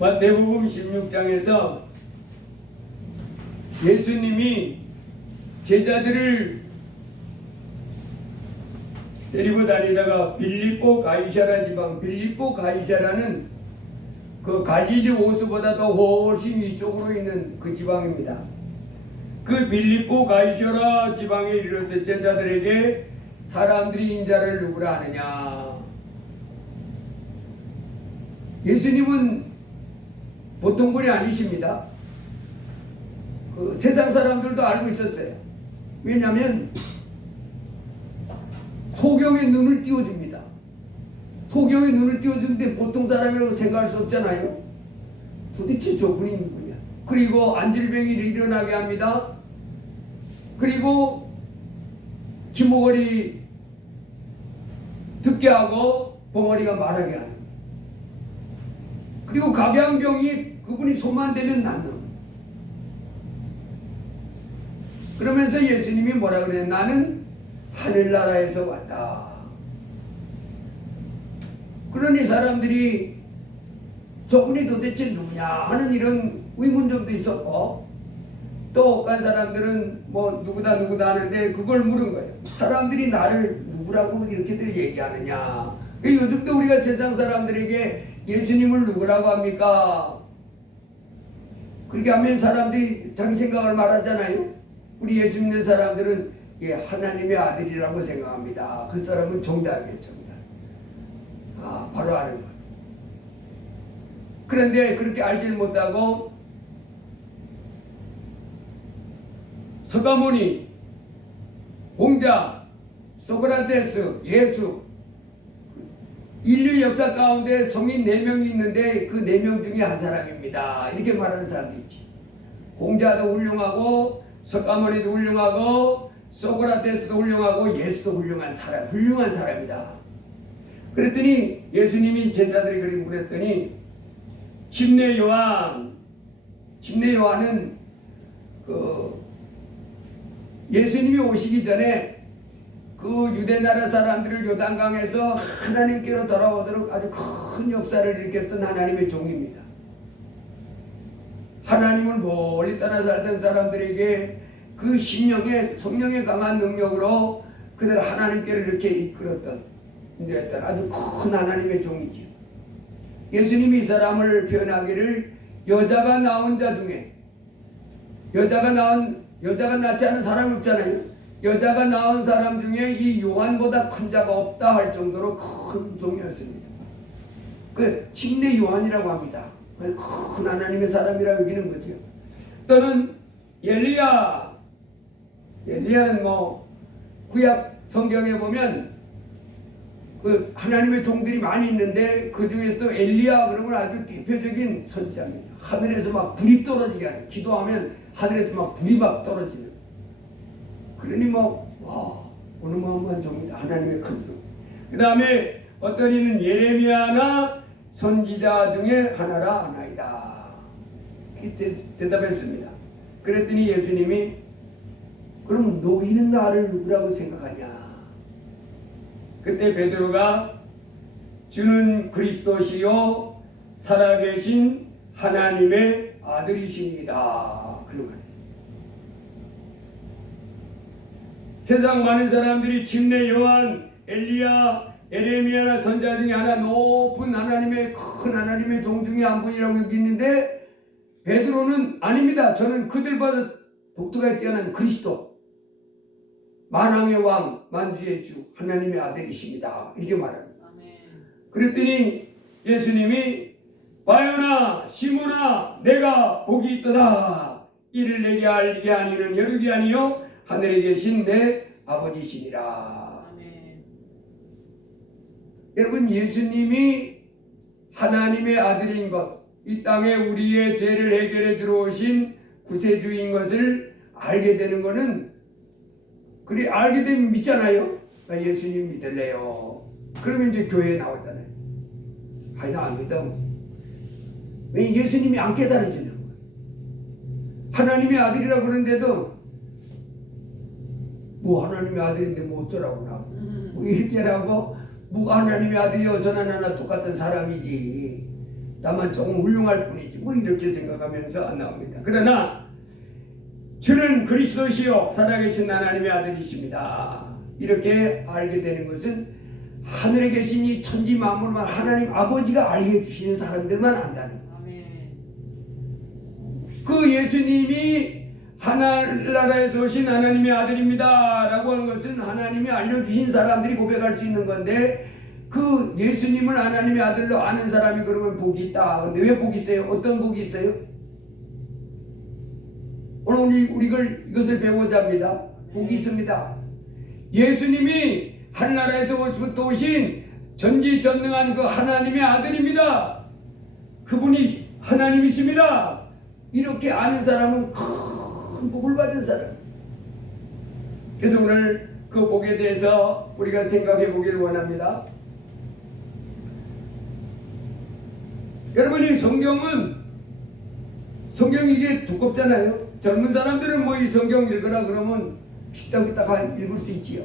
마태복음 16장에서 예수님이 제자들을 데리고 다니다가 빌립보 가이사라 지방, 빌립보 가이사라는 그 갈릴리 오스보다 더 훨씬 위쪽으로 있는 그 지방입니다. 그 빌립보 가이사라 지방에 이르러서 제자들에게 사람들이 인자를 누구라 하느냐. 예수님은 보통 분이 아니십니다. 그 세상 사람들도 알고 있었어요. 왜냐하면 소경의 눈을 띄워줍니다. 소경의 눈을 띄워주는데 보통 사람이라고 생각할 수 없잖아요. 도대체 저분이 누구냐. 그리고 안질병이를 일어나게 합니다. 그리고 기모거리 듣게 하고 봉어리가 말하게 하는. 그리고 갑양병이 그분이 손만 대면 낫는. 그러면서 예수님이 뭐라 그래요? 나는 하늘나라에서 왔다. 그러니 사람들이 저분이 도대체 누구냐 하는 이런 의문점도 있었고, 또 어떤 사람들은 뭐 누구다 하는데 그걸 물은 거예요. 사람들이 나를 누구라고 이렇게들 얘기하느냐. 요즘도 우리가 세상 사람들에게 예수님을 누구라고 합니까? 그렇게 하면 사람들이 자기 생각을 말하잖아요. 우리 예수 믿는 사람들은 하나님의 아들이라고 생각합니다. 그 사람은 정답이에요, 정답. 바로 아는 거예요. 그런데 그렇게 알지를 못하고 서가모니, 공자, 소크라테스, 예수, 인류 역사 가운데 성인 4명이 있는데 그 4명 중에 한 사람입니다. 이렇게 말하는 사람도 있지. 공자도 훌륭하고 서가모니도 훌륭하고 소크라테스도 훌륭하고 예수도 훌륭한 사람이다. 그랬더니 예수님이 제자들이 그렇게 물었더니 침례 요한은 그 예수님이 오시기 전에 그 유대나라 사람들을 요단강에서 하나님께로 돌아오도록 아주 큰 역사를 일으켰던 하나님의 종입니다. 하나님을 멀리 떠나 살던 사람들에게 그 성령의 강한 능력으로 그들 하나님께로 이렇게 이끌었던 인도했던 아주 큰 하나님의 종이지요. 예수님이 이 사람을 표현하기를 여자가 낳은 자 중에 여자가 낳지 않은 사람이 없잖아요. 여자가 낳은 사람 중에 이 요한보다 큰 자가 없다 할 정도로 큰 종이었습니다. 그 침례 요한이라고 합니다. 큰 하나님의 사람이라고 여기는 거죠. 또는 엘리야는 뭐 구약 성경에 보면 그 하나님의 종들이 많이 있는데 그 중에서도 엘리야 그러면 아주 대표적인 선지자입니다. 하늘에서 막 불이 떨어지게 하는, 기도하면 하늘에서 막 불이 막 떨어지는. 그러니 어마어마한 종이다. 하나님의 큰 종. 그 다음에 어떤 이는 예레미야나 선지자 중에 하나이다. 이렇게 대답했습니다. 그랬더니 예수님이 그럼 너희는 나를 누구라고 생각하냐? 그때 베드로가 주는 그리스도시요 살아계신 하나님의 아들이시니이다. 그런 말이죠. 세상 많은 사람들이 침례 요한, 엘리야, 예레미야나 선지자 중에 하나 높은 큰 하나님의 종 중에 한 분이라고 여기 있는데 베드로는 아닙니다. 저는 그들보다 독특하게 뛰어난 그리스도, 만왕의 왕, 만주의 주, 하나님의 아들이십니다. 이렇게 말합니다. 그랬더니 예수님이 바요나 시몬아 내가 복이 있도다. 이를 내게 알게 하니는 여력이 아니요 하늘에 계신 내 아버지시니라. 아멘. 여러분, 예수님이 하나님의 아들인 것, 이 땅에 우리의 죄를 해결해 주러 오신 구세주인 것을 알게 되는 것은, 그래 알게 되면 믿잖아요. 나 예수님 믿을래요. 그러면 이제 교회에 나오잖아요. 아니 나 안 믿어. 왜 예수님이 안 깨달아지는 거예요. 하나님의 아들이라고 그러는데도 뭐 하나님의 아들인데 뭐 어쩌라고 나. 뭐 이렇게 하고 뭐 하나님의 아들이 어쩌나 나나 똑같은 사람이지. 다만 조금 훌륭할 뿐이지 뭐 이렇게 생각하면서 안 나옵니다. 그러나 주는 그리스도시요 살아계신 하나님의 아들이십니다. 이렇게 알게 되는 것은 하늘에 계신 이 천지 만물만 하나님 아버지가 알게 해주시는 사람들만 안다는 거예요. 그 예수님이 하늘나라에서 오신 하나님의 아들입니다 라고 하는 것은 하나님이 알려주신 사람들이 고백할 수 있는 건데, 그 예수님을 하나님의 아들로 아는 사람이 그러면 복이 있다. 근데 왜 복이 있어요? 어떤 복이 있어요? 오늘 우리 이것을 배우고자 합니다. 복이 있습니다. 예수님이 하늘나라에서부터 오신 전지전능한 그 하나님의 아들입니다. 그분이 하나님이십니다. 이렇게 아는 사람은 큰 복을 받은 사람. 그래서 오늘 그 복에 대해서 우리가 생각해 보기를 원합니다. 여러분, 이 성경이 이게 두껍잖아요. 젊은 사람들은 뭐 이 성경 읽으라 그러면 휘딱휘딱 읽을 수 있지요.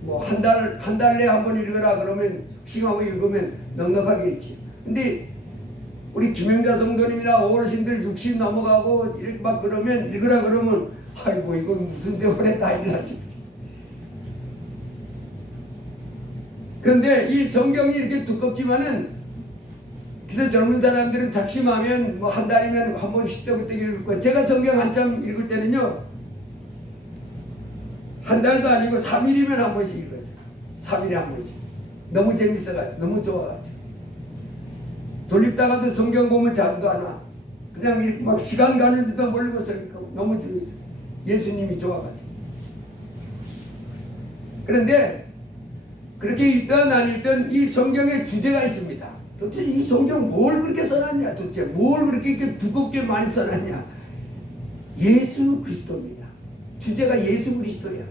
뭐 한 달에 한 번 읽으라 그러면 시간하고 읽으면 넉넉하게 읽지. 근데 우리 김영자 성도님이나 어르신들 60 넘어가고 이렇게 막 그러면 읽으라 그러면 아이고 이건 무슨 세월에 다 읽나 싶지. 그런데 이 성경이 이렇게 두껍지만은, 그래서 젊은 사람들은 작심하면 뭐 한 달이면 한 번 휘떡휘떡 읽을 거예요. 제가 성경 한참 읽을 때는요, 한 달도 아니고 3일이면 한 번씩 읽었어요. 3일에 한 번씩. 너무 재밌어가지고, 너무 좋아가지고. 졸립다가도 성경 보면 잠도 안 와. 그냥 막 시간 가는 줄도 모르고 쓰니까 너무 재밌어요. 예수님이 좋아가지고. 그런데 그렇게 읽든 안 읽든 이 성경에 주제가 있습니다. 도대체 이 성경 뭘 그렇게 써놨냐? 도대체 뭘 그렇게 이렇게 두껍게 많이 써놨냐? 예수 그리스도입니다. 주제가 예수 그리스도야.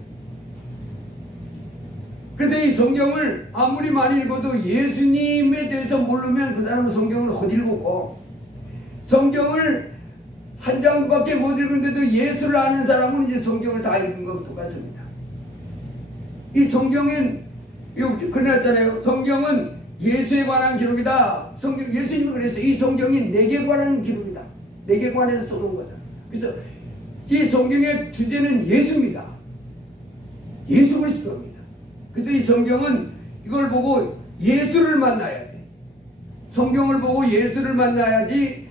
그래서 이 성경을 아무리 많이 읽어도 예수님에 대해서 모르면 그 사람은 성경을 못 읽었고, 성경을 한 장밖에 못 읽은데도 예수를 아는 사람은 이제 성경을 다 읽은 것과 똑같습니다. 이 성경은 그랬잖아요. 성경은 예수에 관한 기록이다. 예수님이 그랬어요. 이 성경이 내게 관한 기록이다. 내게 관해서 써놓은 거다. 그래서 이 성경의 주제는 예수입니다. 예수 그리스도입니다. 그래서 이 성경은 이걸 보고 예수를 만나야 돼. 성경을 보고 예수를 만나야지.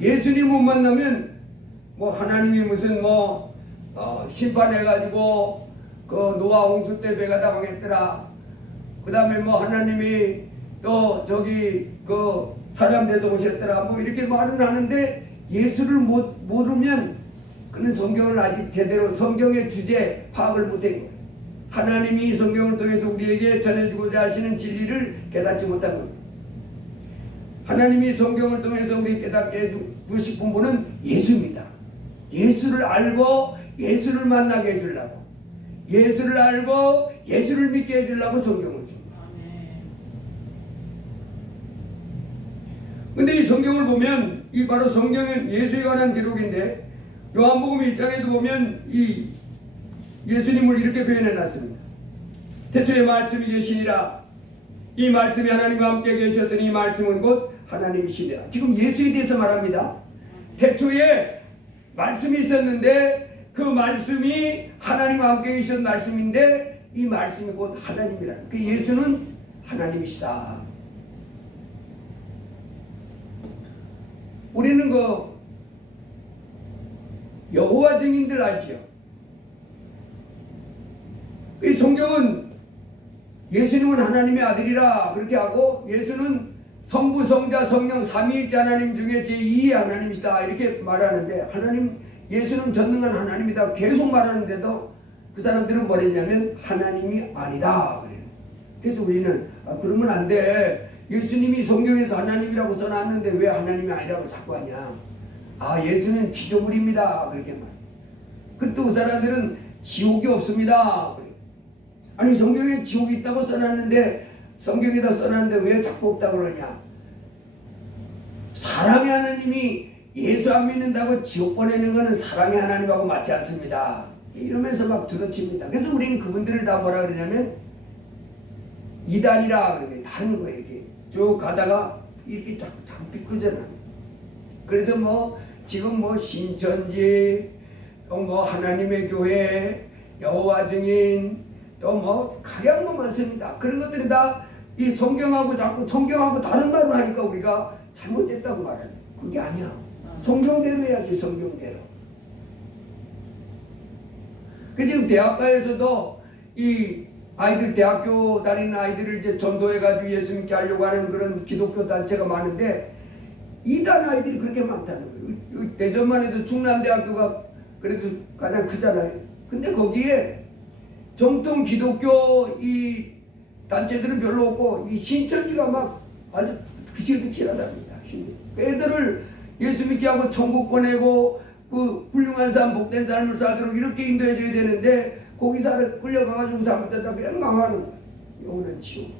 예수님 못 만나면 뭐 하나님이 무슨 심판해가지고 그 노아 홍수 때 배가 다 망했더라. 그 다음에 뭐 하나님이 또 저기 그 사람 돼서 오셨더라. 뭐 이렇게 말은 하는데 예수를 모르면 그는 성경을 아직 제대로 성경의 주제 파악을 못한 거예요. 하나님이 이 성경을 통해서 우리에게 전해주고자 하시는 진리를 깨닫지 못한 겁니다. 하나님이 성경을 통해서 우리 깨닫게 해주고 싶은 분은 예수입니다. 예수를 알고 예수를 만나게 해주려고, 예수를 알고 예수를 믿게 해주려고 성경을 줍니다. 근데 이 성경을 보면 이 바로 성경은 예수에 관한 기록인데, 요한복음 1장에도 보면 이 예수님을 이렇게 표현해 놨습니다. 태초에 말씀이 계시니라. 이 말씀이 하나님과 함께 계셨으니 이 말씀은 곧 하나님이시니라. 지금 예수에 대해서 말합니다. 태초에 말씀이 있었는데 그 말씀이 하나님과 함께 계셨던 말씀인데 이 말씀이 곧 하나님이라. 그 예수는 하나님이시다. 우리는 그 여호와 증인들 알지요? 이 성경은 예수님은 하나님의 아들이라 그렇게 하고, 예수는 성부, 성자, 성령 삼위일체 하나님 중에 제2의 하나님이시다 이렇게 말하는데, 예수는 전능한 하나님이다 계속 말하는데도 그 사람들은 뭐랬냐면 하나님이 아니다 그래요. 그래서 우리는 그러면 안 돼. 예수님이 성경에서 하나님이라고 써놨는데 왜 하나님이 아니라고 자꾸 하냐. 예수는 피조물입니다 그렇게 말해요. 또 그 사람들은 지옥이 없습니다. 아니 성경에 지옥이 있다고 써놨는데, 성경에다 써놨는데 왜 자꾸 없다고 그러냐. 사랑의 하나님이 예수 안 믿는다고 지옥 보내는 것은 사랑의 하나님하고 맞지 않습니다. 이러면서 막 두더칩니다. 그래서 우리는 그분들을 다 뭐라 그러냐면 이단이라 그렇게 다른 거예요. 이렇게 쭉 가다가 이렇게 자꾸 비꾸잖아. 그래서 뭐 지금 뭐 신천지 또 뭐 하나님의 교회 여호와 증인 또 뭐 각양 뭐 많습니다. 그런 것들이 다 이 성경하고 자꾸 성경하고 다른 말을 하니까 우리가 잘못됐다고 말하는 그게 아니야. 성경대로 해야지. 성경대로. 그 지금 대학가에서도 이 아이들 대학교 다니는 아이들을 이제 전도해가지고 예수 믿게 하려고 하는 그런 기독교 단체가 많은데 이단 아이들이 그렇게 많다는 거예요. 대전만 해도 충남대학교가 그래도 가장 크잖아요. 근데 거기에 정통 기독교 이 단체들은 별로 없고 이 신천지가 막 아주 그실득실하답니다. 애들을 예수 믿게 하고 천국 보내고 그 훌륭한 삶 복된 삶을 살도록 이렇게 인도해줘야 되는데 거기서 끌려가가지고 잘못됐다 그냥 망하는 거예요. 영원한 지옥.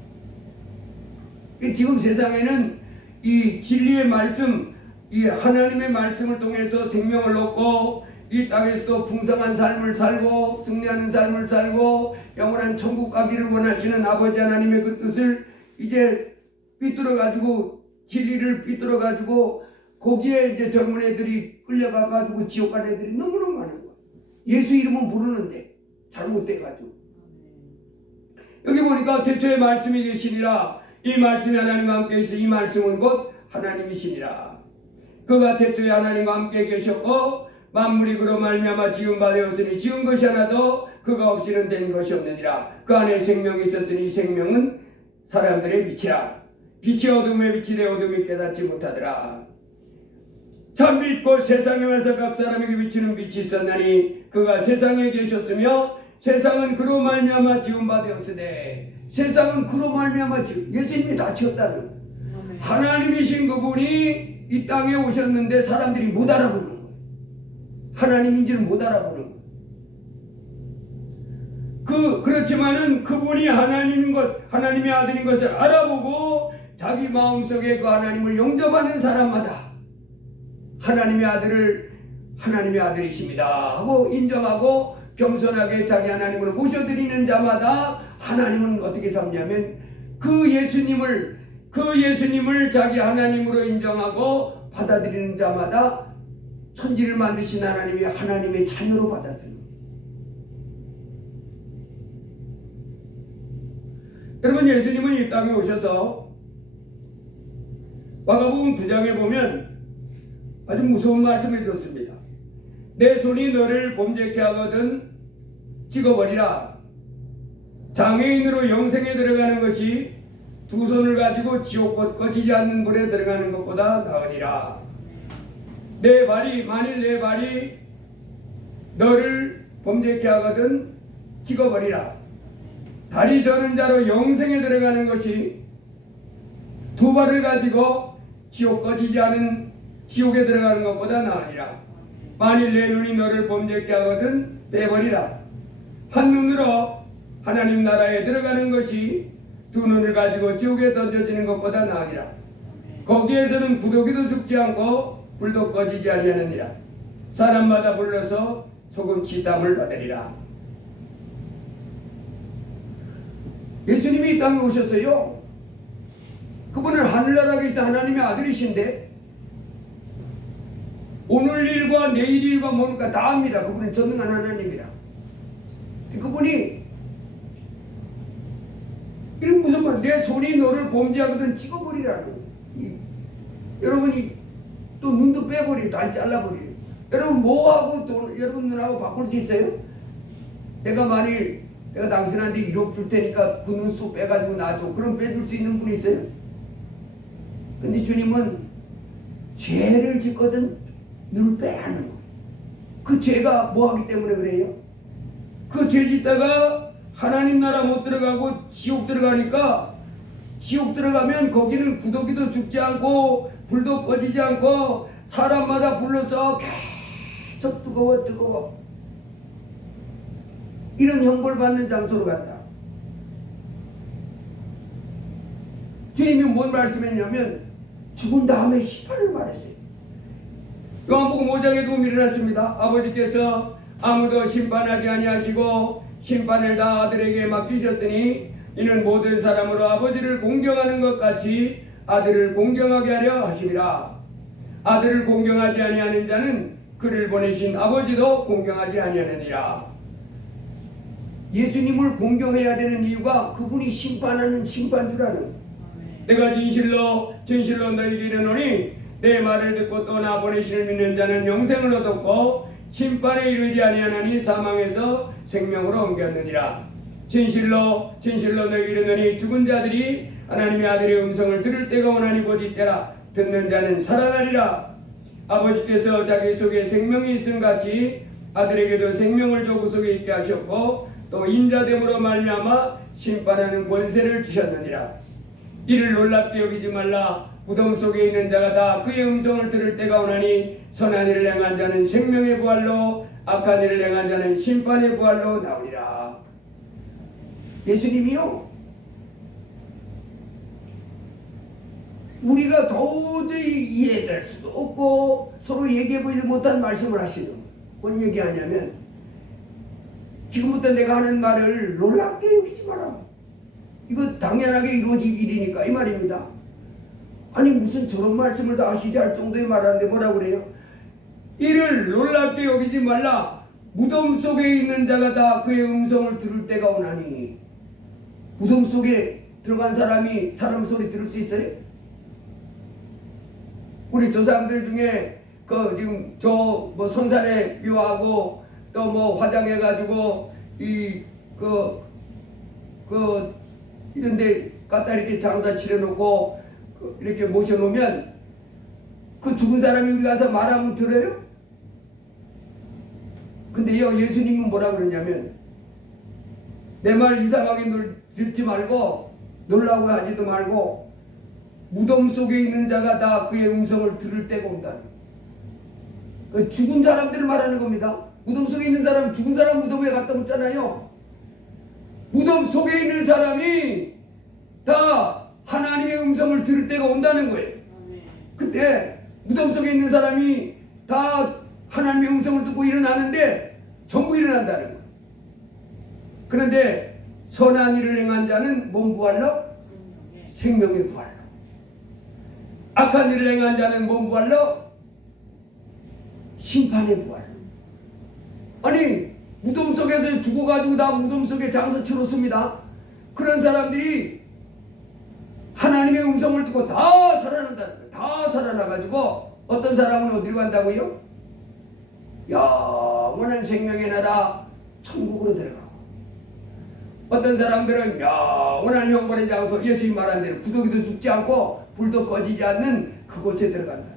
지금 세상에는 이 진리의 말씀, 이 하나님의 말씀을 통해서 생명을 얻고 이 땅에서도 풍성한 삶을 살고 승리하는 삶을 살고 영원한 천국 가기를 원하시는 아버지 하나님의 그 뜻을 이제 삐뚤어가지고 진리를 삐뚤어가지고 거기에 이제 젊은 애들이 끌려가가지고 지옥 간 애들이 너무너무 많은 거야. 예수 이름은 부르는데 잘못돼가지고. 여기 보니까 태초에 말씀이 계시니라. 이 말씀이 하나님과 함께 있어. 이 말씀은 곧 하나님이시니라. 그가 태초에 하나님과 함께 계셨고 만물이 그로 말미암아 지은 바 되었으니 지은 것이 하나도 그가 없이는 된 것이 없느니라. 그 안에 생명이 있었으니 생명은 사람들의 빛이라. 빛이 어둠에 빛이 되어 어둠이 깨닫지 못하더라. 참빛 곧 세상에 와서 각 사람에게 비추는 빛이 있었나니 그가 세상에 계셨으며 세상은 그로 말미암아 지은 바 되었으되. 세상은 그로 말미암아 예수님이 다 지었다는 하나님이신 그분이 이 땅에 오셨는데 사람들이 못 알아보는 거예요. 하나님인지를 못 알아보는 거예요. 그렇지만은 그분이 하나님인 것, 하나님의 아들인 것을 알아보고 자기 마음속에 그 하나님을 영접하는 사람마다 하나님의 아들을 하나님의 아들이십니다 하고 인정하고 겸손하게 자기 하나님을 모셔드리는 자마다 하나님은 어떻게 삼냐면 그 예수님을 자기 하나님으로 인정하고 받아들이는 자마다 천지를 만드신 하나님이 하나님의 자녀로 받아들여요. 여러분, 예수님은 이 땅에 오셔서 마가복음 9장에 보면 아주 무서운 말씀을 줬습니다. 내 손이 너를 범죄케 하거든 찍어버리라. 장애인으로 영생에 들어가는 것이 두 손을 가지고 지옥 꺼지지 않는 불에 들어가는 것보다 나으니라. 만일 내 발이 너를 범죄케 하거든 찍어버리라. 다리 저는 자로 영생에 들어가는 것이 두 발을 가지고 지옥 꺼지지 않은 지옥에 들어가는 것보다 나으니라. 만일 내 눈이 너를 범죄케 하거든 빼버리라. 한 눈으로 하나님 나라에 들어가는 것이 두 눈을 가지고 지옥에 던져지는 것보다 나으니라. 거기에서는 구더기도 죽지 않고 불도 꺼지지 아니하느니라. 사람마다 불러서 소금치 땀을 받으리라. 예수님이 이 땅에 오셨어요. 그분은 하늘나라에 계신 하나님의 아들이신데 오늘 일과 내일 일과 뭡니까 다 압니다. 그분은 전능한 하나님이라. 그분이 이런 무슨 말, 내 손이 너를 범죄하거든 찍어버리라는 거예요. 여러분이 또 눈도 빼버리고 날 잘라버리고. 여러분 뭐하고 여러분 눈하고 바꿀 수 있어요? 내가 당신한테 1억 줄 테니까 그 눈썹 빼가지고 놔줘. 그럼 빼줄 수 있는 분 있어요? 근데 주님은 죄를 짓거든 눈을 빼라는 거예요. 그 죄가 뭐 하기 때문에 그래요? 그 죄 짓다가 하나님 나라 못 들어가고 지옥 들어가니까, 지옥 들어가면 거기는 구더기도 죽지 않고 불도 꺼지지 않고 사람마다 불러서 계속 뜨거워 이런 형벌 받는 장소로 간다. 주님이 뭔 말씀했냐면 죽은 다음에 심판을 말했어요. 요한복음 5장에 도움이 일어났습니다. 아버지께서 아무도 심판하지 아니하시고 심판을 다 아들에게 맡기셨으니 이는 모든 사람으로 아버지를 공경하는 것 같이 아들을 공경하게 하려 하심이라. 아들을 공경하지 아니하는 자는 그를 보내신 아버지도 공경하지 아니하느니라. 예수님을 공경해야 되는 이유가 그분이 심판하는 심판주라는. 내가 진실로 너희에게 이르노니 내 말을 듣고 또 나 보내시를 믿는 자는 영생을 얻었고 심판에 이르지 아니하나니 사망에서 생명으로 옮겼느니라. 진실로 너희에게 이르노니 죽은 자들이 하나님의 아들의 음성을 들을 때가 오나니 곧 이때라. 듣는 자는 살아나리라. 아버지께서 자기 속에 생명이 있음 같이 아들에게도 생명을 저 그 속에 있게 하셨고 또 인자됨으로 말미암아 심판하는 권세를 주셨느니라. 이를 놀랍게 여기지 말라. 무덤 속에 있는 자가 다 그의 음성을 들을 때가 오나니 선한 일을 행한 자는 생명의 부활로 악한 일을 행한 자는 심판의 부활로 나오리라. 예수님이요, 우리가 도저히 이해될 수도 없고 서로 얘기해보지 못한 말씀을 하시는 거예요. 뭔 얘기하냐면 지금부터 내가 하는 말을 놀랍게 여기지 마라. 이거 당연하게 이루어질 일이니까 이 말입니다. 아니 무슨 저런 말씀을 다 하시지 할 정도의 말하는데 뭐라고 그래요? 이를 놀랍게 여기지 말라. 무덤 속에 있는 자가 다 그의 음성을 들을 때가 오나니. 무덤 속에 들어간 사람이 사람 소리 들을 수 있어요? 우리 조상들 중에 그 지금 저 뭐 선산에 묘하고 또 뭐 화장해가지고 이런데 갖다 이렇게 장사 치러놓고 이렇게 모셔놓으면 그 죽은 사람이 우리 가서 말하면 들어요? 근데요, 예수님은 뭐라 그러냐면 내 말 이상하게 듣지 말고 놀라고 하지도 말고 무덤 속에 있는 자가 다 그의 음성을 들을 때가 온다. 죽은 사람들을 말하는 겁니다. 무덤 속에 있는 사람, 죽은 사람 무덤에 갔다 묻잖아요. 무덤 속에 있는 사람이 다 하나님의 음성을 들을 때가 온다는 거예요. 그때 무덤 속에 있는 사람이 다 하나님의 음성을 듣고 일어나는데 전부 일어난다는 거예요. 그런데 선한 일을 행한 자는 뭔 부활로? 생명의 부활로. 악한 일을 행한 자는 뭔 부활로? 심판의 부활로. 아니 무덤 속에서 죽어가지고 다 무덤 속에 장사 치렀습니다. 그런 사람들이 하나님의 음성을 듣고 다 살아난다는 거예요. 다 살아나가지고 어떤 사람은 어디로 간다고요? 영원한 생명의 나라 천국으로 들어가고, 어떤 사람들은 영원한 형벌의 장소, 예수님 말한 대로 구더기도 죽지 않고 불도 꺼지지 않는 그곳에 들어간다.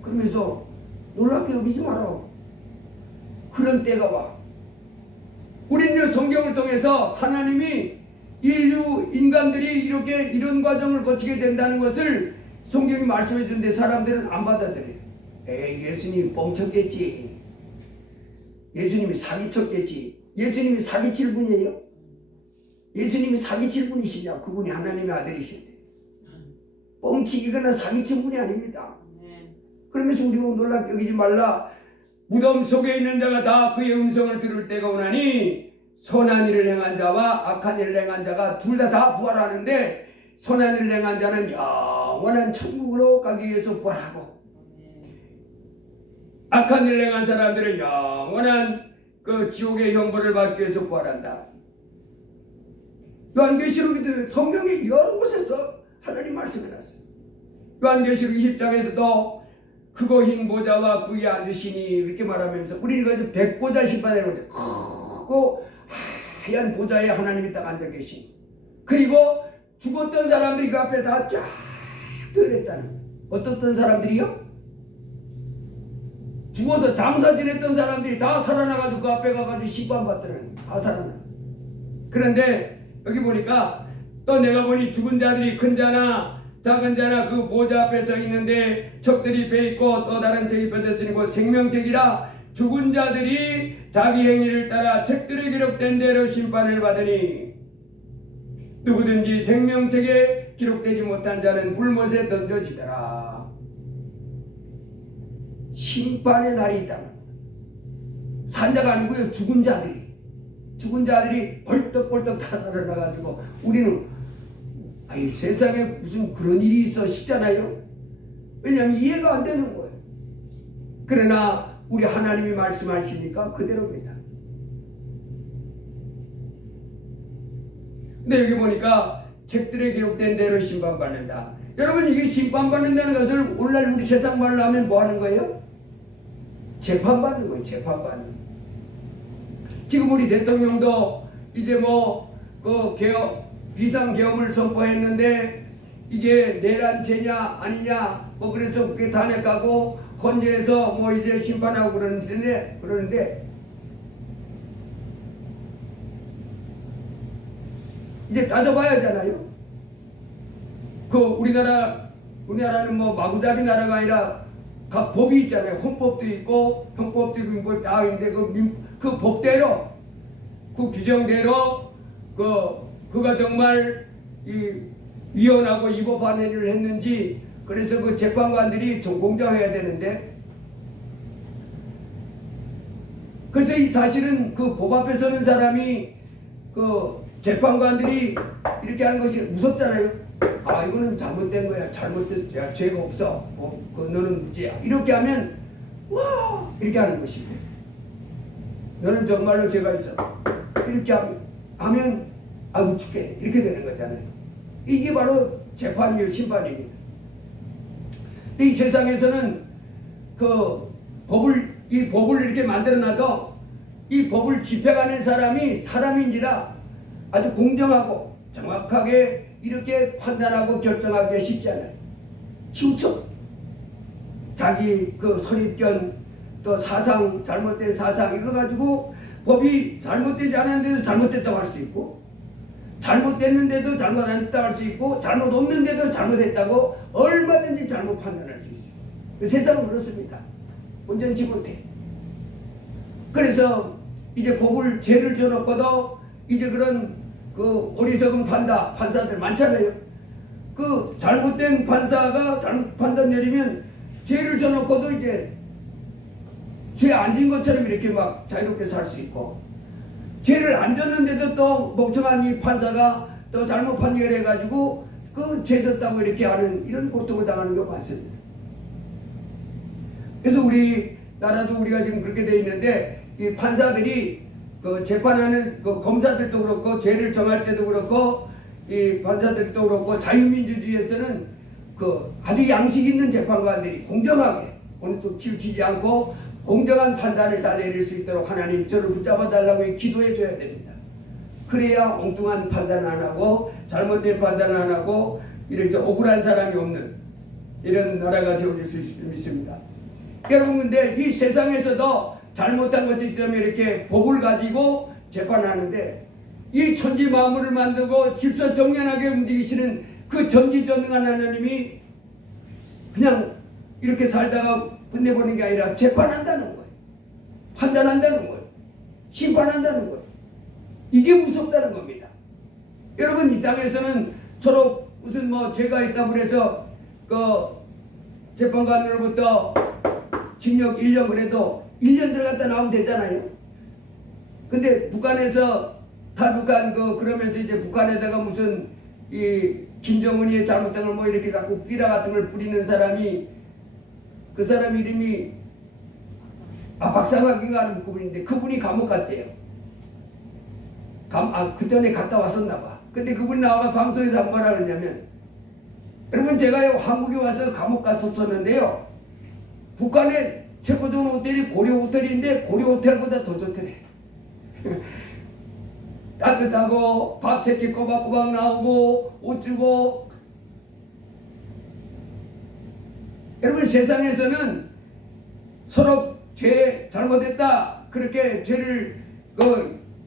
그러면서 놀랍게 여기지 마라. 그런 때가 와. 우리는 성경을 통해서 하나님이 인간들이 이렇게 이런 과정을 거치게 된다는 것을 성경이 말씀해 주는데 사람들은 안 받아들여요. 에이, 예수님이 뻥쳤겠지. 예수님이 사기쳤겠지. 예수님이 사기칠 분이에요? 예수님이 사기칠 분이시냐? 그분이 하나님의 아들이신데. 뻥치기거나 사기친 분이 아닙니다. 그러면서 우리 보고 놀랍게 여기지 말라. 무덤 속에 있는 자가 다 그의 음성을 들을 때가 오나니 선한 일을 행한 자와 악한 일을 행한 자가 둘 다 부활하는데 선한 일을 행한 자는 영원한 천국으로 가기 위해서 부활하고 악한 일을 행한 사람들은 영원한 그 지옥의 형벌을 받기 위해서 부활한다. 요한계시록에도 성경의 여러 곳에서 하나님 말씀해놨어요. 요한계시록 20장에서도 크고 흰 보좌와 그에 앉으시니 이렇게 말하면서 우리는 그 백보자 심판에 크고 하얀 보좌에 하나님이 딱 앉아 계신, 그리고 죽었던 사람들이 그 앞에 다 쫙 들어있다는 거예요. 어떤 사람들이요? 죽어서 장사 지냈던 사람들이 다 살아나가지고 그 앞에 가가지고 심판받더라는 거예요. 다 살아나. 그런데 여기 보니까 또 내가 보니 죽은 자들이 큰 자나 작은 자나 그 보좌 앞에 서 있는데 척들이 배 있고 또 다른 책이 펴졌으니 곧 생명책이라. 죽은 자들이 자기 행위를 따라 책들에 기록된 대로 심판을 받으니 누구든지 생명책에 기록되지 못한 자는 불못에 던져지더라. 심판의 날이 있다는 거예요. 산자가 아니고요, 죽은 자들이 벌떡벌떡 다 살아나가지고 우리는 아이 세상에 무슨 그런 일이 있어 싶잖아요. 왜냐하면 이해가 안 되는 거예요. 그러나 우리 하나님이 말씀하시니까 그대로입니다. 근데 여기 보니까 책들에 기록된 대로 심판받는다. 여러분 이게 심판받는다는 것을 오늘날 우리 세상 말로 하면 뭐 하는 거예요? 재판받는 거예요. 재판받는. 지금 우리 대통령도 이제 그 개혁 비상계엄을 선포했는데 이게 내란죄냐 아니냐 그래서 그게 탄핵하고 헌재에서 이제 심판하고 그러는데 이제 따져봐야 하잖아요. 우리나라는 마구잡이 나라가 아니라 각 법이 있잖아요. 헌법도 있고 형법도 있고 민법도 다 있는데 그 법대로 그 규정대로 그가 정말 위헌하고 위법한 일을 했는지 그래서 그 재판관들이 공정해야 되는데 그래서 이 사실은 그 법 앞에 서는 사람이 그 재판관들이 이렇게 하는 것이 무섭잖아요. 아 이거는 잘못된 거야. 잘못됐어. 죄가 없어. 너는 무죄야. 이렇게 하면 와 이렇게 하는 것이고 너는 정말로 죄가 있어. 이렇게 하면 아이고 죽겠네. 이렇게 되는 거잖아요. 이게 바로 재판이에요. 심판입니다. 이 세상에서는 이 법을 이렇게 만들어놔도 이 법을 집행하는 사람이 사람인지라 아주 공정하고 정확하게 이렇게 판단하고 결정하기가 쉽지 않아요. 치우쳐. 자기 선입견 또 사상 잘못된 사상 이거 가지고 법이 잘못되지 않았는데도 잘못됐다고 할 수 있고 잘못됐는데도 잘못 안 했다고 할 수 있고 잘못 없는데도 잘못했다고 얼마든지 잘못 판단할 수 있어요. 세상은 그렇습니다. 온전치 못해. 그래서 이제 법을 죄를 져놓고도 이제 그런 어리석은 판사들 많잖아요. 그 잘못된 판사가 잘못 판단 내리면 죄를 져놓고도 이제 죄 안 진 것처럼 이렇게 막 자유롭게 살 수 있고 죄를 안 졌는데도 또 멍청한 이 판사가 또 잘못 판결해가지고 죄 졌다고 이렇게 하는 이런 고통을 당하는 게 맞습니다. 그래서 우리나라도 우리가 지금 그렇게 돼 있는데 이 판사들이 재판하는 검사들도 그렇고 죄를 정할 때도 그렇고 이 판사들도 그렇고 자유민주주의에서는 아주 양식 있는 재판관들이 공정하게 어느 쪽 치우치지 않고 공정한 판단을 잘 내릴 수 있도록 하나님 저를 붙잡아 달라고 기도해 줘야 됩니다. 그래야 엉뚱한 판단 안 하고 잘못된 판단 안 하고 이래서 억울한 사람이 없는 이런 나라가 세워질 수 있습니다. 여러분 근데 이 세상에서도 잘못한 것이 있으면 이렇게 법을 가지고 재판하는데 이 천지 만물을 만들고 질서정연하게 움직이시는 그 전지전능한 하나님이 그냥 이렇게 살다가 끝내보는 게 아니라 재판한다는 거예요. 판단한다는 거예요. 심판한다는 거예요. 이게 무섭다는 겁니다. 여러분 이 땅에서는 서로 무슨 죄가 있다고 해서 재판관으로부터 징역 1년 그래도 1년 들어갔다 나오면 되잖아요. 근데 북한에서 탈북한 그러면서 이제 북한에다가 무슨 이 김정은이 잘못된 걸 이렇게 자꾸 삐라 같은 걸 뿌리는 사람이 그 사람 이름이 박상학인가 하는 그분인데 그분이 감옥 갔대요. 그전에 갔다 왔었나 봐. 근데 그분이 나와서 방송에서 뭐라 그러냐면 여러분 제가요 한국에 와서 감옥 갔었었는데요. 북한의 최고 좋은 호텔이 고려 호텔인데 고려 호텔보다 더 좋더래. 따뜻하고 밥 새끼 꼬박꼬박 나오고 옷 주고. 여러분 세상에서는 서로 죄 잘못했다 그렇게 죄를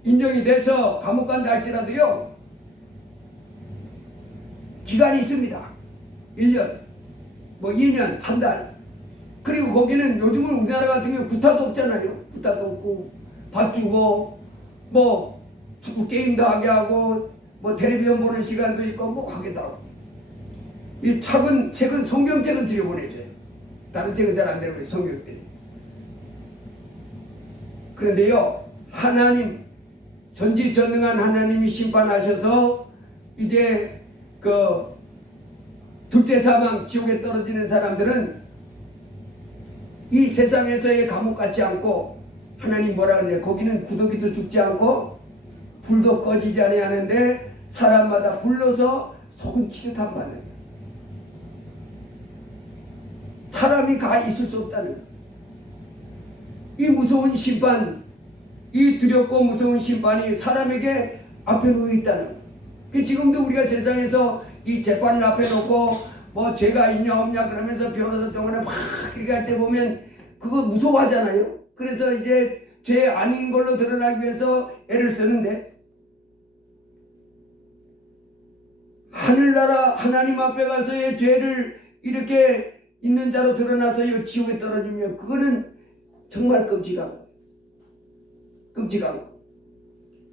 인정이 돼서 감옥 간다 할지라도요 기간이 있습니다. 1년 2년 한 달. 그리고 거기는 요즘은 우리나라 같은 경우 구타도 없잖아요. 구타도 없고 밥 주고 축구 게임도 하게 하고 텔레비전 보는 시간도 있고 하기도 하고. 이 책은 성경책은 들여보내줘요. 다른 책은 잘 안 되는 성경들이. 그런데요 하나님 전지전능한 하나님이 심판하셔서 이제 그 둘째 사망 지옥에 떨어지는 사람들은 이 세상에서의 감옥 같지 않고 하나님 뭐라 그러냐 거기는 구더기도 죽지 않고 불도 꺼지지 아니하는데 사람마다 불러서 속은 치듯한 바는 사람이 가 있을 수 없다는 이 무서운 심판 이 두렵고 무서운 심판이 사람에게 앞에 놓여 있다는 그 지금도 우리가 세상에서 이 재판을 앞에 놓고 뭐 죄가 있냐 없냐 그러면서 변호사 동안에 막 그렇게 할 때 보면 그거 무서워하잖아요. 그래서 이제 죄 아닌 걸로 드러나기 위해서 애를 쓰는데 하늘나라 하나님 앞에 가서의 죄를 이렇게 있는 자로 드러나서 지옥에 떨어지면 그거는 정말 끔찍하고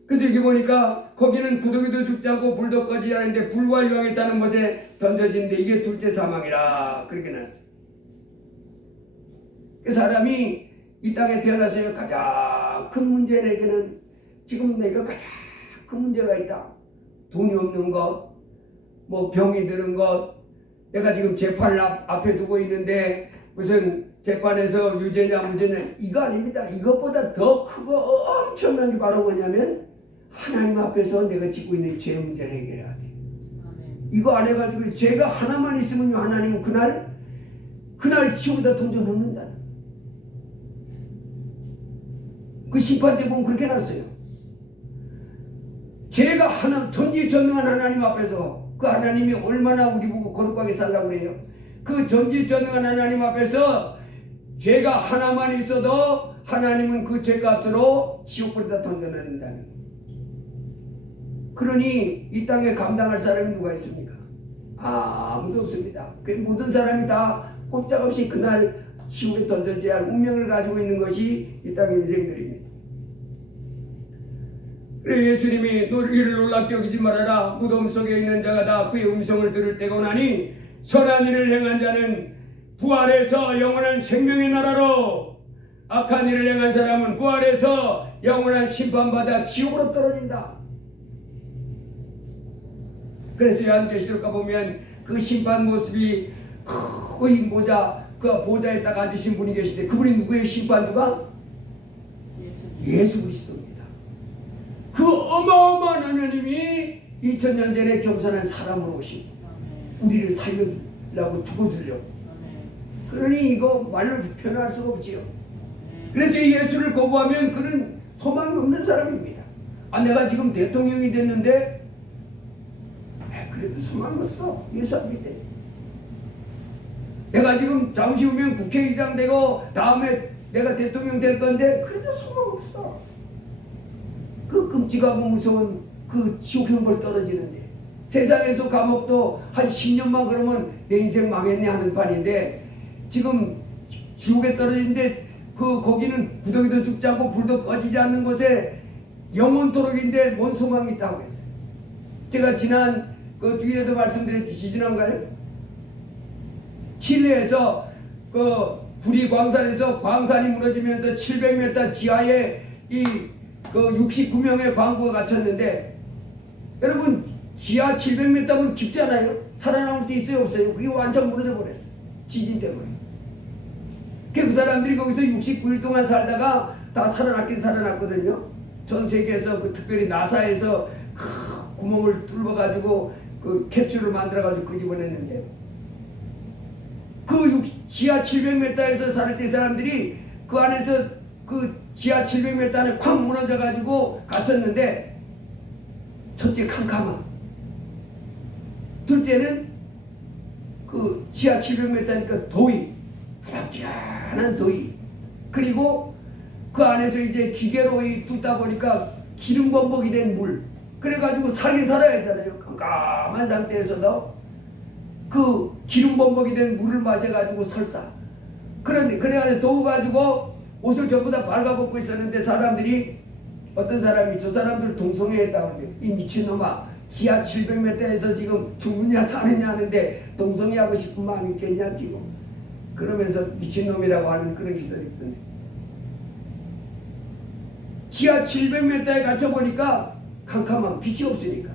그래서 여기 보니까 거기는 구더기도 죽지 않고 불도 꺼지지 않는데 불과 유황이 따는 못에 던져지는데 이게 둘째 사망이라 그렇게 나왔어요. 그 사람이 이 땅에 태어나서 가장 큰 문제에게는 지금 내가 가장 큰 문제가 있다. 돈이 없는 것, 뭐 병이 드는 것, 내가 지금 재판을 앞에 두고 있는데 무슨 재판에서 유죄냐 무죄냐 이거 아닙니다. 이것보다 더 크고 엄청난 게 바로 뭐냐면 하나님 앞에서 내가 짓고 있는 죄 문제를 해결해야 돼. 이거 안 해가지고 죄가 하나만 있으면요 하나님은 그날 지옥에다 던져놓는다는 그 심판 때 보면 그렇게 났어요. 죄가 하나 전지전능한 하나님 앞에서 그 하나님이 얼마나 우리 보고 거룩하게 살라고 그래요. 그 전지전능한 하나님 앞에서 죄가 하나만 있어도 하나님은 그 죄값으로 지옥불에다 던져놓는다는. 그러니 이 땅에 감당할 사람이 누가 있습니까? 아무도 없습니다. 그 모든 사람이 다 꼼짝없이 그날 지옥에 던져져야 할 운명을 가지고 있는 것이 이 땅의 인생들입니다. 그래 예수님이 이를 놀랍게 여기지 말아라. 무덤 속에 있는 자가 다 그의 음성을 들을 때가 오나니 선한 일을 행한 자는 부활해서 영원한 생명의 나라로, 악한 일을 행한 사람은 부활해서 영원한 심판받아 지옥으로 떨어진다. 그래서 요한계시록 가보면 그 심판 모습이 거의 모자, 그 보좌에 딱 앉으신 분이 계신데 그분이 누구예요? 심판주가? 예수 그리스도입니다. 그 어마어마한 하나님이 2000년 전에 겸손한 사람으로 오신 우리를 살려주려고 죽어주려고. 그러니 이거 말로 표현할 수가 없지요. 그래서 예수를 거부하면 그는 소망이 없는 사람입니다. 내가 지금 대통령이 됐는데 그래도 소망이 없어. 예수 안 믿대. 내가 지금 잠시 후면 국회의장 되고 다음에 내가 대통령 될 건데 그래도 소망 없어. 그 끔찍하고 무서운 그 지옥 형벌 떨어지는데 세상에서 감옥도 한 10년만 그러면 내 인생 망했네 하는 판인데 지금 지옥에 떨어지는데 거기는 구더기도 죽지 않고 불도 꺼지지 않는 곳에 영원토록인데 뭔 소망이 있다고 했어요. 제가 지난 그 주일에도 말씀드렸듯이 지난가요? 칠레에서 그 구리 광산에서 광산이 무너지면서 700m 지하에 그 69명의 광부가 갇혔는데 여러분 지하 700m면 깊잖아요. 살아남을 수 있어요 없어요? 그게 완전 무너져 버렸어요. 지진 때문에. 그 사람들이 거기서 69일 동안 살다가 다 살아났긴 살아났거든요. 전 세계에서 특별히 나사에서 큰 구멍을 뚫어가지고 그 캡슐을 만들어가지고 끄집어냈는데 그 지하 700m에서 살 때 사람들이 그 안에서 그 지하 700m 안에 콱 무너져가지고 갇혔는데 첫째 캄캄함, 둘째는 그 지하 700m니까 더위, 부담지근한 더위, 그리고 그 안에서 이제 기계로 뚫다 보니까 기름 범벅이 된 물, 그래가지고 살긴 살아야 하잖아요. 깜깜한 상태에서도 그 기름 범벅이 된 물을 마셔가지고 설사. 그래가지고 더워가지고 옷을 전부 다 발가벗고 있었는데 사람들이 어떤 사람이 저 사람들 동성애했다고 하는데 이 미친놈아 지하 700m에서 지금 죽느냐 사느냐 하는데 동성애하고 싶은 마음이 있겠냐 지금. 그러면서 미친놈이라고 하는 그런 기사가 있던데 지하 700m에 갇혀보니까 캄캄한 빛이 없으니까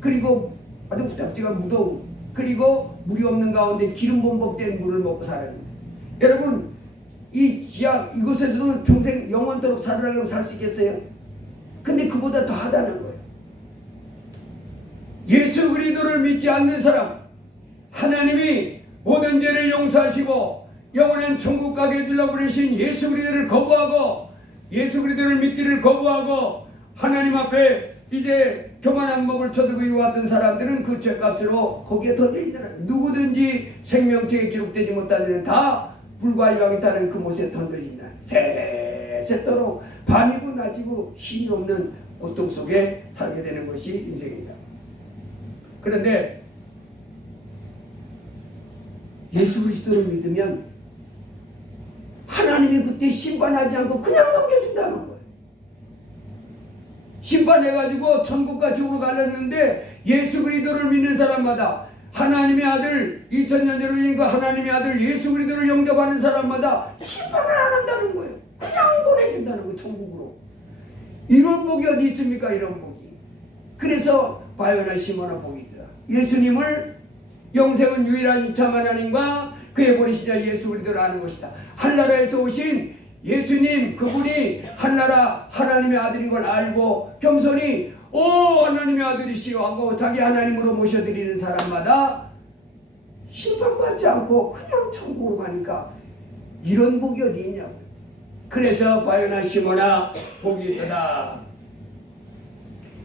그리고 아주 후딱지가 무더운, 그리고 물이 없는 가운데 기름 범벅된 물을 먹고 살아야 됩니다. 여러분, 이 지하 이곳에서도 평생 영원토록 살으라고 살 수 있겠어요? 근데 그보다 더 하다는 거예요. 예수 그리스도를 믿지 않는 사람, 하나님이 모든 죄를 용서하시고 영원한 천국 가게 해주려고 그러신 예수 그리스도를 거부하고, 예수 그리스도를 믿기를 거부하고 하나님 앞에 이제 교만한 목을 쳐들고 이와왔던 사람들은 그 죄값으로 거기에 던져 있더라. 누구든지 생명책에 기록되지 못한 일은 다 불과 유황이 타는 그 못에 던져진다. 새새도록 밤이고 낮이고 힘이 없는 고통 속에 살게 되는 것이 인생이다. 그런데 예수 그리스도를 믿으면 하나님이 그때 심판하지 않고 그냥 넘겨준다는 거예요. 심판해가지고 천국과 지옥으로 가려는데 예수 그리스도를 믿는 사람마다, 하나님의 아들, 2000년 전에 오신 그 하나님의 아들 예수 그리스도를 영접하는 사람마다 심판을 안 한다는 거예요. 그냥 보내준다는 거예요, 천국으로. 이런 복이 어디 있습니까? 이런 복이. 그래서 바요나 시모나 복이 있더라. 예수님을, 영생은 유일한 이참 하나님과 그의 보내시자 예수 그리스도를 아는 것이다. 한나라에서 오신 예수님, 그분이 한나라 하나님의 아들인 걸 알고 겸손히 오 하나님의 아들이시오 하고 자기 하나님으로 모셔드리는 사람마다 심판받지 않고 그냥 천국으로 가니까 이런 복이 어디 있냐고요. 그래서 바요나 시모나 복이 있다.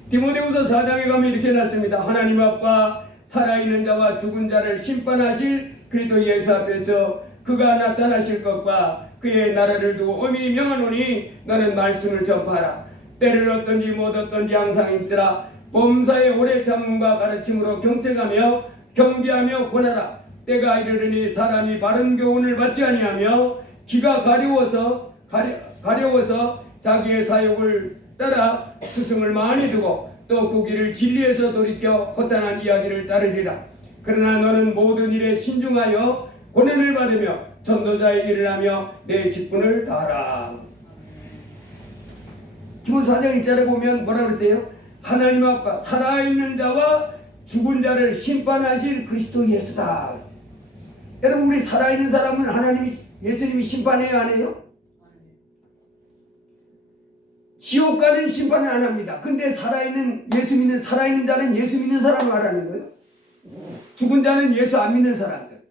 디모데후서 4장에 가면 이렇게 났습니다. 하나님 앞과 살아있는 자와 죽은 자를 심판하실 그리스도 예수 앞에서 그가 나타나실 것과 그의 나라를 두고 엄히 명하노니 너는 말씀을 전파하라. 때를 얻든지 못 얻든지 항상 힘쓰라. 범사의 오래 참음과 가르침으로 경책하며 경계하며 권하라. 때가 이르르니 사람이 바른 교훈을 받지 아니하며 기가 가려워서 자기의 사욕을 따라 스승을 많이 두고 또 그 길을 진리에서 돌이켜 허탄한 이야기를 따르리라. 그러나 너는 모든 일에 신중하여 고난을 받으며 전도자의 일을 하며 내 직분을 다하라. 디모데 4장 1절에 보면 뭐라 그랬어요? 하나님 앞과 살아있는 자와 죽은 자를 심판하실 그리스도 예수다. 여러분, 우리 살아있는 사람은 하나님이, 예수님이 심판해요, 안 해요? 지옥 가는 심판은 안 합니다. 근데 살아있는, 예수 믿는, 살아있는 자는 예수 믿는 사람을 말하는 거예요. 죽은 자는 예수 안 믿는 사람들.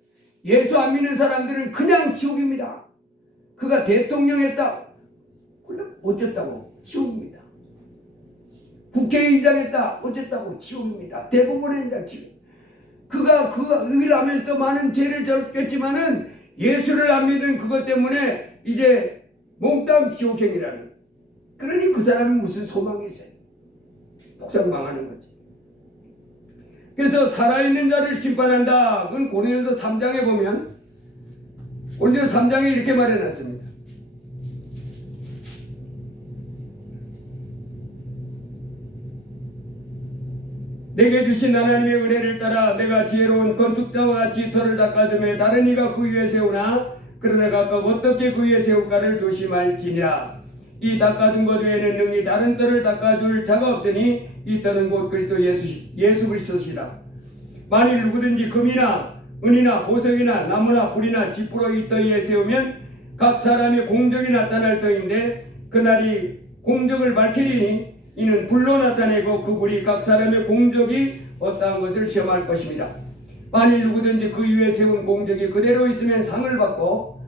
예수 안 믿는 사람들은 그냥 지옥입니다. 그가 대통령 했다, 어쨌다고? 지옥입니다. 국회의장 했다, 어쨌다고? 지옥입니다. 대법원에 했다, 지옥. 그가 그 의를 하면서도 많은 죄를 졌겠지만은 예수를 안 믿은 그것 때문에 이제 몽땅 지옥행이라는. 그러니 그 사람이 무슨 소망이 있어요? 복상 망하는 거지. 그래서 살아있는 자를 심판한다. 그건 고린도서 3장에 보면, 고린도서 3장에 이렇게 말해놨습니다. 내게 주신 하나님의 은혜를 따라 내가 지혜로운 건축자와 같이 터를 닦아둠에 다른 이가 그 위에 세우나 그러나 각각 어떻게 그 위에 세울까를 조심할지니라. 이 닦아둔 것 외에는 능히 다른 터를 닦아줄 자가 없으니 이 터는 곧 그리스도 예수 그리스도시라. 만일 누구든지 금이나 은이나 보석이나 나무나 불이나 지푸로 이 터 위에 세우면 각 사람의 공적이 나타날 터인데 그날이 공적을 밝히리니 이는 불로 나타내고 그 불이 각 사람의 공적이 어떠한 것을 시험할 것입니다. 만일 누구든지 그 위에 세운 공적이 그대로 있으면 상을 받고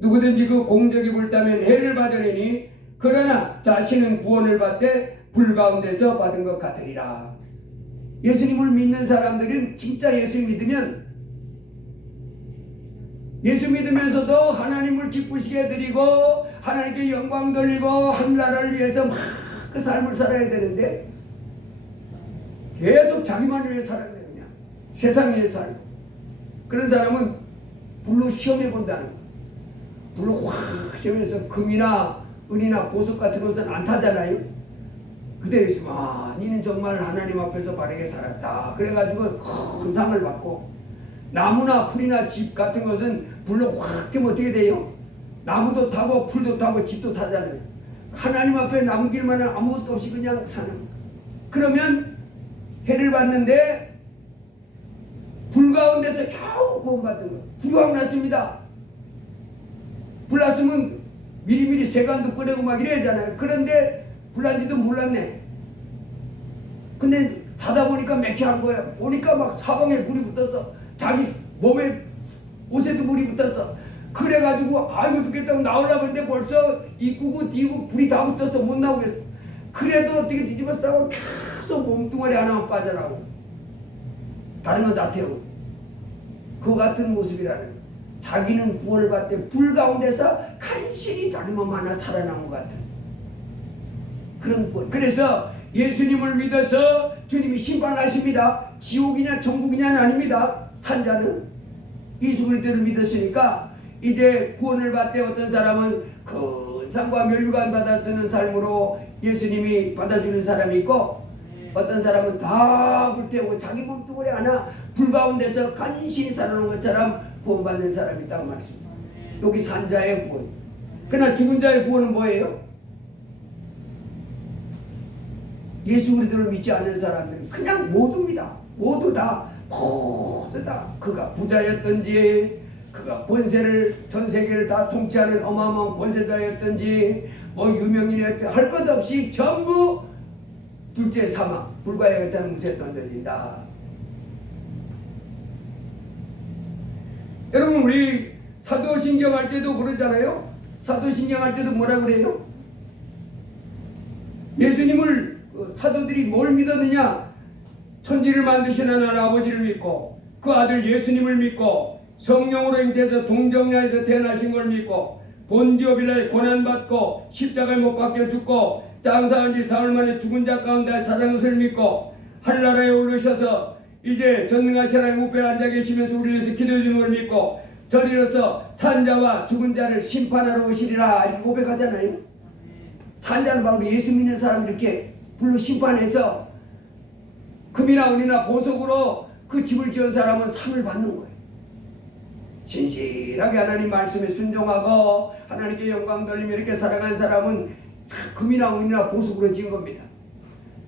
누구든지 그 공적이 불타면 해를 받으리니 그러나 자신은 구원을 받되 불 가운데서 받은 것 같으리라. 예수님을 믿는 사람들은 진짜 예수 믿으면, 예수 믿으면서도 하나님을 기쁘시게 드리고 하나님께 영광 돌리고 한나라를 위해서 막 그 삶을 살아야 되는데 계속 자기만 위해 살아야 돼. 그냥 세상 위해 살고. 그런 사람은 불로 시험해 본다는 거예요. 불로 확 시험해서 금이나 은이나 보석 같은 것은 안 타잖아요. 그대로 있으면 니는 정말 하나님 앞에서 바르게 살았다. 그래가지고 큰 상을 받고, 나무나 풀이나 집 같은 것은 불로 확 되면 어떻게 돼요? 나무도 타고 풀도 타고 집도 타잖아요. 하나님 앞에 남길 만한 아무것도 없이 그냥 사는. 그러면 해를 받는데 가운데서 겨우 구원받은 거예요. 불이 확 났습니다. 불 났으면 미리미리 세간도 꺼내고 막 이래야잖아요. 그런데 불 난지도 몰랐네. 근데 자다 보니까 매캐한 거예요. 보니까 막 사방에 불이 붙었어. 자기 몸에 옷에도 불이 붙었어. 그래가지고 아이고 죽겠다고 나오려고 했는데 벌써 입구고 뒤고 불이 다 붙어서 못 나오겠어. 그래도 어떻게 뒤집어 싸고 계속 몸뚱아리 하나만 빠져나오고 다른 건 다 태우고 그 같은 모습이라는 거예요. 자기는 구원을 받되 불 가운데서 간신히 자기 몸 하나 살아남은 것 같은 그런 구원. 그래서 예수님을 믿어서 주님이 심판하십니다. 지옥이냐 천국이냐는 아닙니다. 산자는 예수 그리스도를 믿었으니까 이제 구원을 받되 어떤 사람은 큰 상과 면류관 받아 쓰는 삶으로 예수님이 받아주는 사람이 있고 어떤 사람은 다 불태우고 자기 몸뚱아리 하나 불 가운데서 간신히 살아놓은 것처럼 구원받는 사람이 있다고 말씀입니다. 여기 산자의 구원. 그러나 죽은 자의 구원은 뭐예요? 예수 그리스도를 믿지 않는 사람들은 그냥 모두입니다. 모두 다 그가 부자였든지 그가 권세를 전 세계를 다 통치하는 어마어마한 권세자였든지 뭐 유명인이었든지 할 것 없이 전부 둘째 사망 불과에 같은 무쇠에 던져진다. 여러분 우리 사도신경 할 때도 그러잖아요. 사도신경 할 때도 뭐라 그래요? 예수님을 사도들이 뭘 믿었느냐? 천지를 만드신 하나님 아버지를 믿고 그 아들 예수님을 믿고 성령으로 잉태해서 동정녀에서 태어나신 걸 믿고 본디오 빌라에 고난받고 십자가에 못 박혀 죽고 장사한 지 사흘 만에 죽은 자 가운데 살아난 것을 믿고 하늘나라에 오르셔서 이제 전능하신 하나님 우편에 앉아 계시면서 우리를 위해서 기도해 주는 걸 믿고 저리로서 산자와 죽은 자를 심판하러 오시리라 이렇게 고백하잖아요. 산자는 바로 예수 믿는 사람 이렇게 불로 심판해서 금이나 은이나 보석으로 그 집을 지은 사람은 상을 받는 거예요. 신실하게 하나님 말씀에 순종하고 하나님께 영광 돌리며 이렇게 살아간 사람은 금이나 은이나 보석으로 지은 겁니다.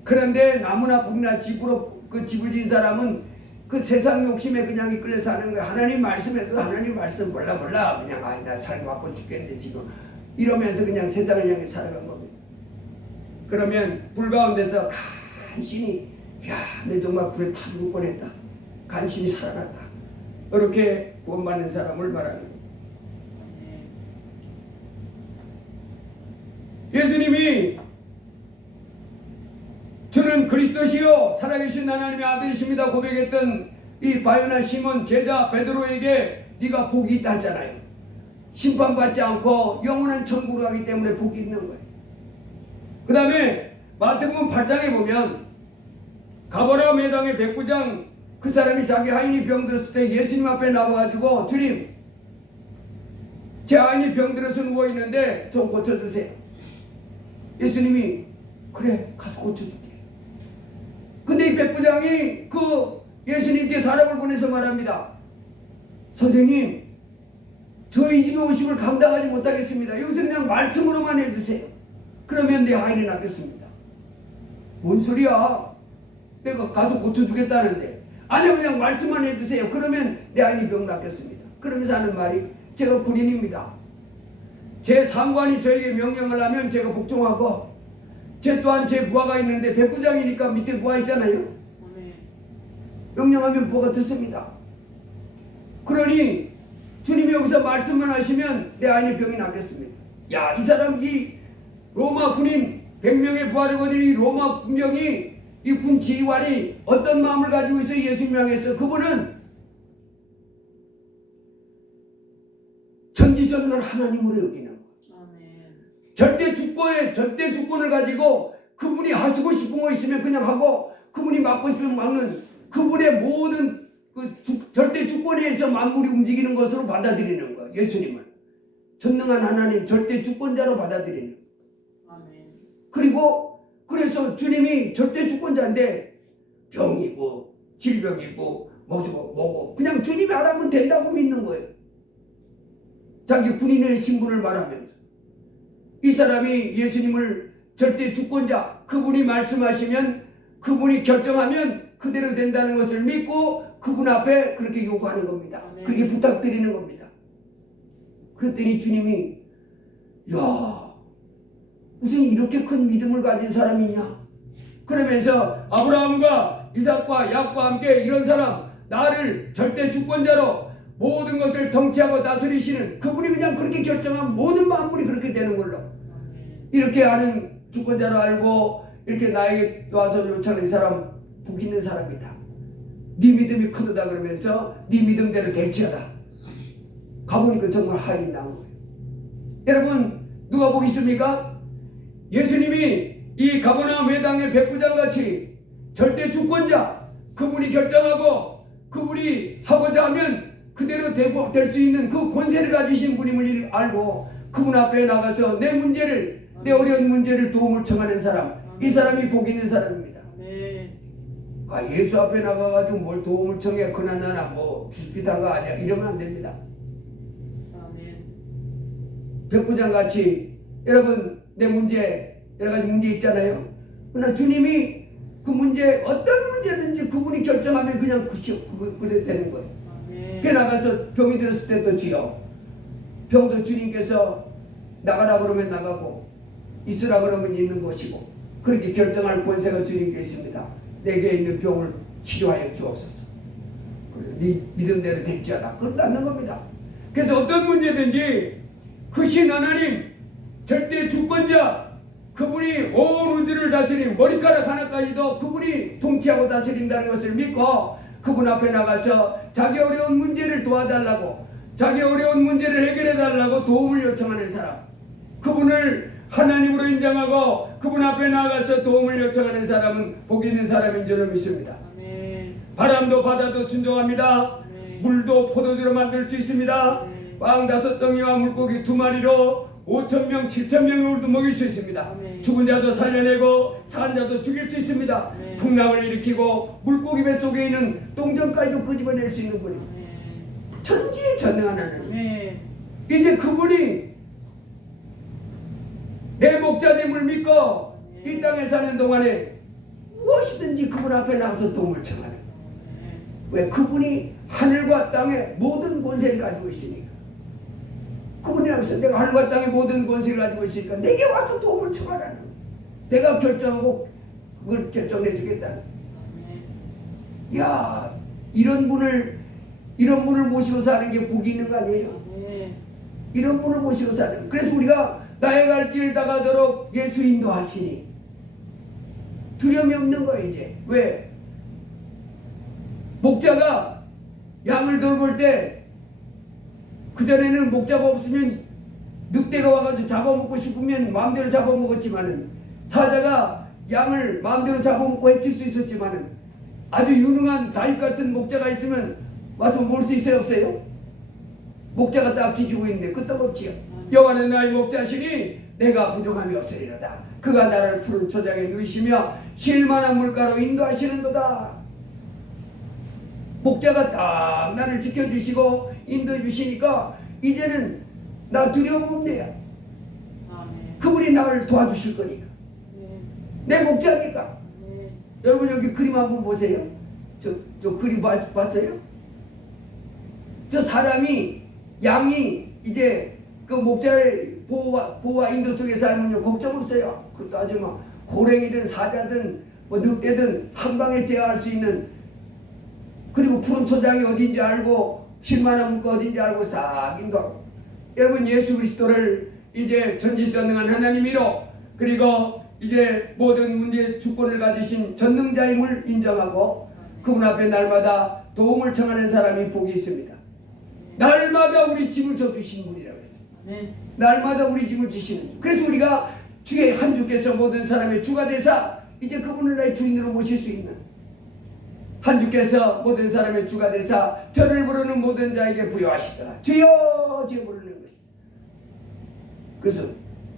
그런데 나무나 불이나 집으로 그 집을 지은 사람은 그 세상 욕심에 그냥 이끌려 사는 거예요. 하나님 말씀에도 하나님 말씀 몰라 그냥 나 살고 바빠 죽겠는데 지금 이러면서 그냥 세상을 향해 살아간 겁니다. 그러면 불 가운데서 간신히 내 정말 불에 타 죽을 뻔했다. 간신히 살아났다. 이렇게 구원받는 사람을 말하는 거예요. 예수님이 주는 그리스도시요 살아계신 하나님의 아들이십니다 고백했던 이 바요나 시몬 제자 베드로에게 네가 복이 있다 하잖아요. 심판받지 않고 영원한 천국으로 가기 때문에 복이 있는 거예요. 그 다음에 마태복음 8장에 보면 가버나움 회당의 백부장 그 사람이 자기 아인이 병들었을 때 예수님 앞에 나와가지고 주님 제 아인이 병들어서 누워있는데 좀 고쳐주세요. 예수님이 그래 가서 고쳐줄게. 근데 이 백부장이 그 예수님께 사람을 보내서 말합니다. 선생님 저희 집에 오신 걸 감당하지 못하겠습니다. 여기서 그냥 말씀으로만 해주세요. 그러면 내 아이는 낫겠습니다. 뭔 소리야? 내가 가서 고쳐주겠다는데 아니요 그냥 말씀만 해주세요. 그러면 내 아이는 병 낫겠습니다. 그러면서 하는 말이 제가 군인입니다. 제 상관이 저에게 명령을 하면 제가 복종하고 제 또한 제 부하가 있는데 백부장이니까 밑에 부하 있잖아요. 명령하면 부하가 듣습니다. 그러니 주님이 여기서 말씀만 하시면 내 아이의 병이 낫겠습니다. 야, 이 사람 이 로마 군인 100명의 부하를 거둔 이 로마 군병이 이 군 지휘관이 어떤 마음을 가지고 있어 예수님 향해서 그분은 전지전능한 하나님으로 여기는 절대 주권을 가지고 그분이 하시고 싶은 거 있으면 그냥 하고 그분이 막고 싶으면 막는 그분의 모든 절대 주권에서 만물이 움직이는 것으로 받아들이는 거예요. 예수님을 전능한 하나님 절대 주권자로 받아들이는 거예요. 그리고 그래서 주님이 절대 주권자인데 병이고 질병이고 뭐고 그냥 주님이 알아면 된다고 믿는 거예요. 자기 군인의 신분을 말하면서 이 사람이 예수님을 절대 주권자 그분이 말씀하시면 그분이 결정하면 그대로 된다는 것을 믿고 그분 앞에 그렇게 요구하는 겁니다. 아멘. 그렇게 부탁드리는 겁니다. 그랬더니 주님이 야, 무슨 이렇게 큰 믿음을 가진 사람이냐? 그러면서 아브라함과 이삭과 야곱과 함께 이런 사람, 나를 절대 주권자로 모든 것을 통치하고 다스리시는 그분이 그냥 그렇게 결정한 모든 만물이 그렇게 되는 걸로 이렇게 하는 주권자로 알고 이렇게 나에게 와서 요청하는 사람 복 있는 사람이다. 네 믿음이 크다 그러면서 네 믿음대로 대치하라. 가보니까 정말 하인이 나온 거예요. 여러분 누가 복 있습니까? 예수님이 이 가버나움 회당의 백부장같이 절대 주권자, 그분이 결정하고 그분이 하고자 하면 그대로 되고 될 수 있는 그 권세를 가지신 분임을 알고 그분 앞에 나가서 내 문제를, 내 어려운 문제를 도움을 청하는 사람, 이 사람이 복 있는 사람입니다. 아, 예수 앞에 나가가지고 뭘 도움을 청해 그나나나 뭐 비슷비슷한 거 아니야 이러면 안 됩니다. 백부장같이 여러분 내 문제 여러 가지 문제 있잖아요. 그러나 주님이 그 문제 어떤 문제든지 그분이 결정하면 그냥 그래 되는 거예요. 그 나가서 병이 들었을 때도 주여, 병도 주님께서 나가라 그러면 나가고 있으라 그러면 있는 것이고 그렇게 결정할 권세가 주님께 있습니다. 내게 있는 병을 치료하여 주옵소서. 네 믿음대로 대치하라. 그걸 낳는 겁니다. 그래서 어떤 문제든지 크신 하나님 절대 주권자, 그분이 온 우주를 다스린 머리카락 하나까지도 그분이 통치하고 다스린다는 것을 믿고 그분 앞에 나가서 자기 어려운 문제를 도와달라고, 자기 어려운 문제를 해결해달라고 도움을 요청하는 사람, 그분을 하나님으로 인정하고 그분 앞에 나가서 도움을 요청하는 사람은 복 있는 사람인 줄을 믿습니다. 바람도 바다도 순종합니다. 물도 포도주로 만들 수 있습니다. 빵 5덩이와 물고기 2마리로 5,000명, 7,000명을 먹일 수 있습니다. 죽은 자도 살려내고 산 자도 죽일 수 있습니다. 풍랑을 일으키고 물고기 뱃속에 있는 똥전까지도 끄집어낼 수 있는 분이 천지에 전능한 하나님. 이제 그분이 내 목자됨을 믿고 이 땅에 사는 동안에 무엇이든지 그분 앞에 나가서 도움을 청하는 거예요. 왜? 그분이 하늘과 땅의 모든 권세를 가지고 있으니까. 그분이 나가서 내가 하늘과 땅의 모든 권세를 가지고 있으니까 내게 와서 도움을 청하라는 거예요. 내가 결정하고 그걸 결정해 주겠다는 거예요. 야, 이런 분을 모시고 사는 게 복이 있는 거 아니에요? 이런 분을 모시고 사는 거예요. 그래서 우리가 나의 갈 길 다가도록 예수 인도하시니 두려움이 없는 거예요. 이제 왜? 목자가 양을 돌볼 때 그전에는 목자가 없으면 늑대가 와가지고 잡아먹고 싶으면 마음대로 잡아먹었지만은, 사자가 양을 마음대로 잡아먹고 해칠 수 있었지만은 아주 유능한 다윗 같은 목자가 있으면 와서 몰 수 있어요 없어요? 목자가 딱 지키고 있는데 끄떡없지요. 여호와는 나의 목자시니 내가 부족함이 없으리로다. 그가 나를 푸른 초장에 누이시며 쉴만한 물가로 인도하시는도다. 목자가 딱 나를 지켜주시고 인도해 주시니까 이제는 나 두려움 없네요. 그분이 나를 도와주실 거니까. 내 목자니까. 여러분 여기 그림 한번 보세요. 저 그림 봤어요? 저 사람이, 양이 이제 그 목자의 보호와 인도 속에 살면요 걱정 없어요. 그것도 아주 막 호랭이든 사자든 뭐 늑대든 한 방에 제어할 수 있는, 그리고 푸른 초장이 어딘지 알고 쉴만한 물가 어딘지 알고 싹 인도하고. 여러분 예수 그리스도를 이제 전지전능한 하나님이로, 그리고 이제 모든 문제의 주권을 가지신 전능자임을 인정하고 그분 앞에 날마다 도움을 청하는 사람이 복이 있습니다. 날마다 우리 짐을 져주신 분이라고 했어요. 날마다 우리 짐을 지시는. 그래서 우리가 주의 한 주께서 모든 사람의 주가 되사 이제 그분을 나의 주인으로 모실 수 있는, 한 주께서 모든 사람의 주가 되사 저를 부르는 모든 자에게 부여하시더라. 주여 주여 부르는 것이. 그래서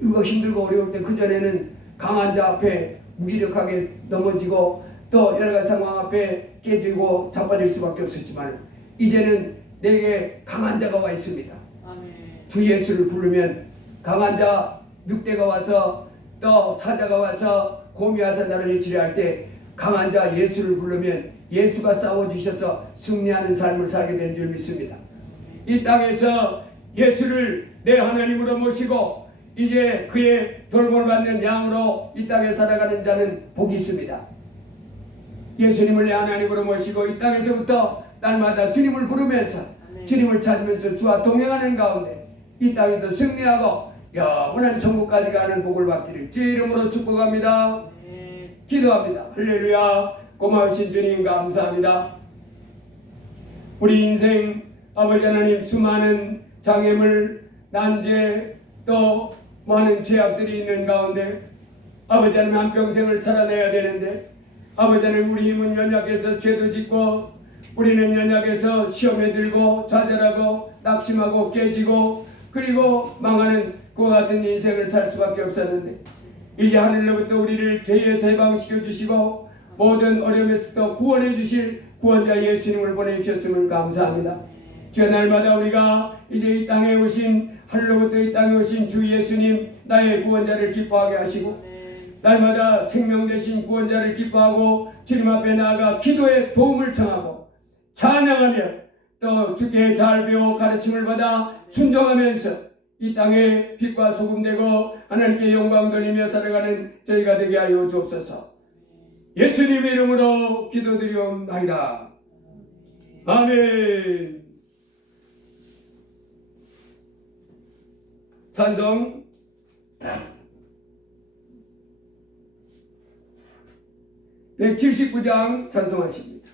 이거 힘들고 어려울 때, 그전에는 강한 자 앞에 무기력하게 넘어지고 또 여러 가지 상황 앞에 깨지고 자빠질 수밖에 없었지만 이제는 내게 강한 자가 와 있습니다. 아멘. 주 예수를 부르면 강한 자, 늑대가 와서 또 사자가 와서 곰이 와서 나를 해치려 할 때 강한 자 예수를 부르면 예수가 싸워주셔서 승리하는 삶을 살게 된 줄 믿습니다. 이 땅에서 예수를 내 하나님으로 모시고 이제 그의 돌봄받는 양으로 이 땅에 살아가는 자는 복이 있습니다. 예수님을 내 하나님으로 모시고 이 땅에서부터 날마다 주님을 부르면서 주님을 찾으면서 주와 동행하는 가운데 이 땅에도 승리하고 영원한 천국까지 가는 복을 받기를 주의 이름으로 축복합니다. 기도합니다. 할렐루야. 고마우신 주님 감사합니다. 우리 인생 아버지 하나님 수많은 장애물, 난제, 또 많은 죄악들이 있는 가운데 아버지 하나님 한평생을 살아내야 되는데 아버지 하나님 우리 힘은 연약해서 죄도 짓고 우리는 연약해서 시험에 들고 좌절하고 낙심하고 깨지고 그리고 망하는 그와 같은 인생을 살 수밖에 없었는데 이제 하늘로부터 우리를 죄에서 해방시켜 주시고 모든 어려움에서부터 구원해 주실 구원자 예수님을 보내주셨음을 감사합니다. 주여 날마다 우리가 이제 이 땅에 오신 하늘로부터 이 땅에 오신 주 예수님 나의 구원자를 기뻐하게 하시고 날마다 생명 되신 구원자를 기뻐하고 주님 앞에 나아가 기도의 도움을 청하고 찬양하며 또 주께 잘 배워 가르침을 받아 순종하면서 이 땅에 빛과 소금 되고 하나님께 영광 돌리며 살아가는 저희가 되게 하여 주옵소서. 예수님의 이름으로 기도드리옵나이다. 아멘. 찬송 179장 찬송하십니다.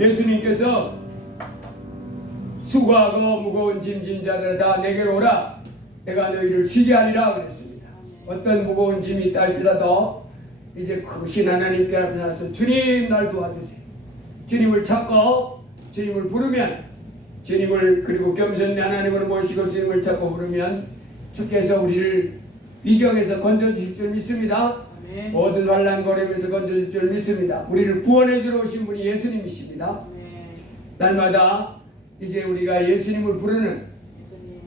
예수님께서 수고하고 무거운 짐진 자들 다 내게로 오라 내가 너희를 쉬게 하리라 그랬습니다. 어떤 무거운 짐이 있다 할지라도 이제 크신 하나님께 앞에 나서 주님 날 도와주세요. 주님을 찾고 주님을 부르면 주님을 그리고 겸손히 하나님을 모시고 주님을 찾고 부르면 주께서 우리를 위경에서 건져주실 줄 믿습니다. 아멘. 모든 환난 고lem에서 건져줄 줄 믿습니다. 우리를 구원해 주러 오신 분이 예수님이십니다. 아멘. 날마다 이제 우리가 예수님을 부르는, 예수님.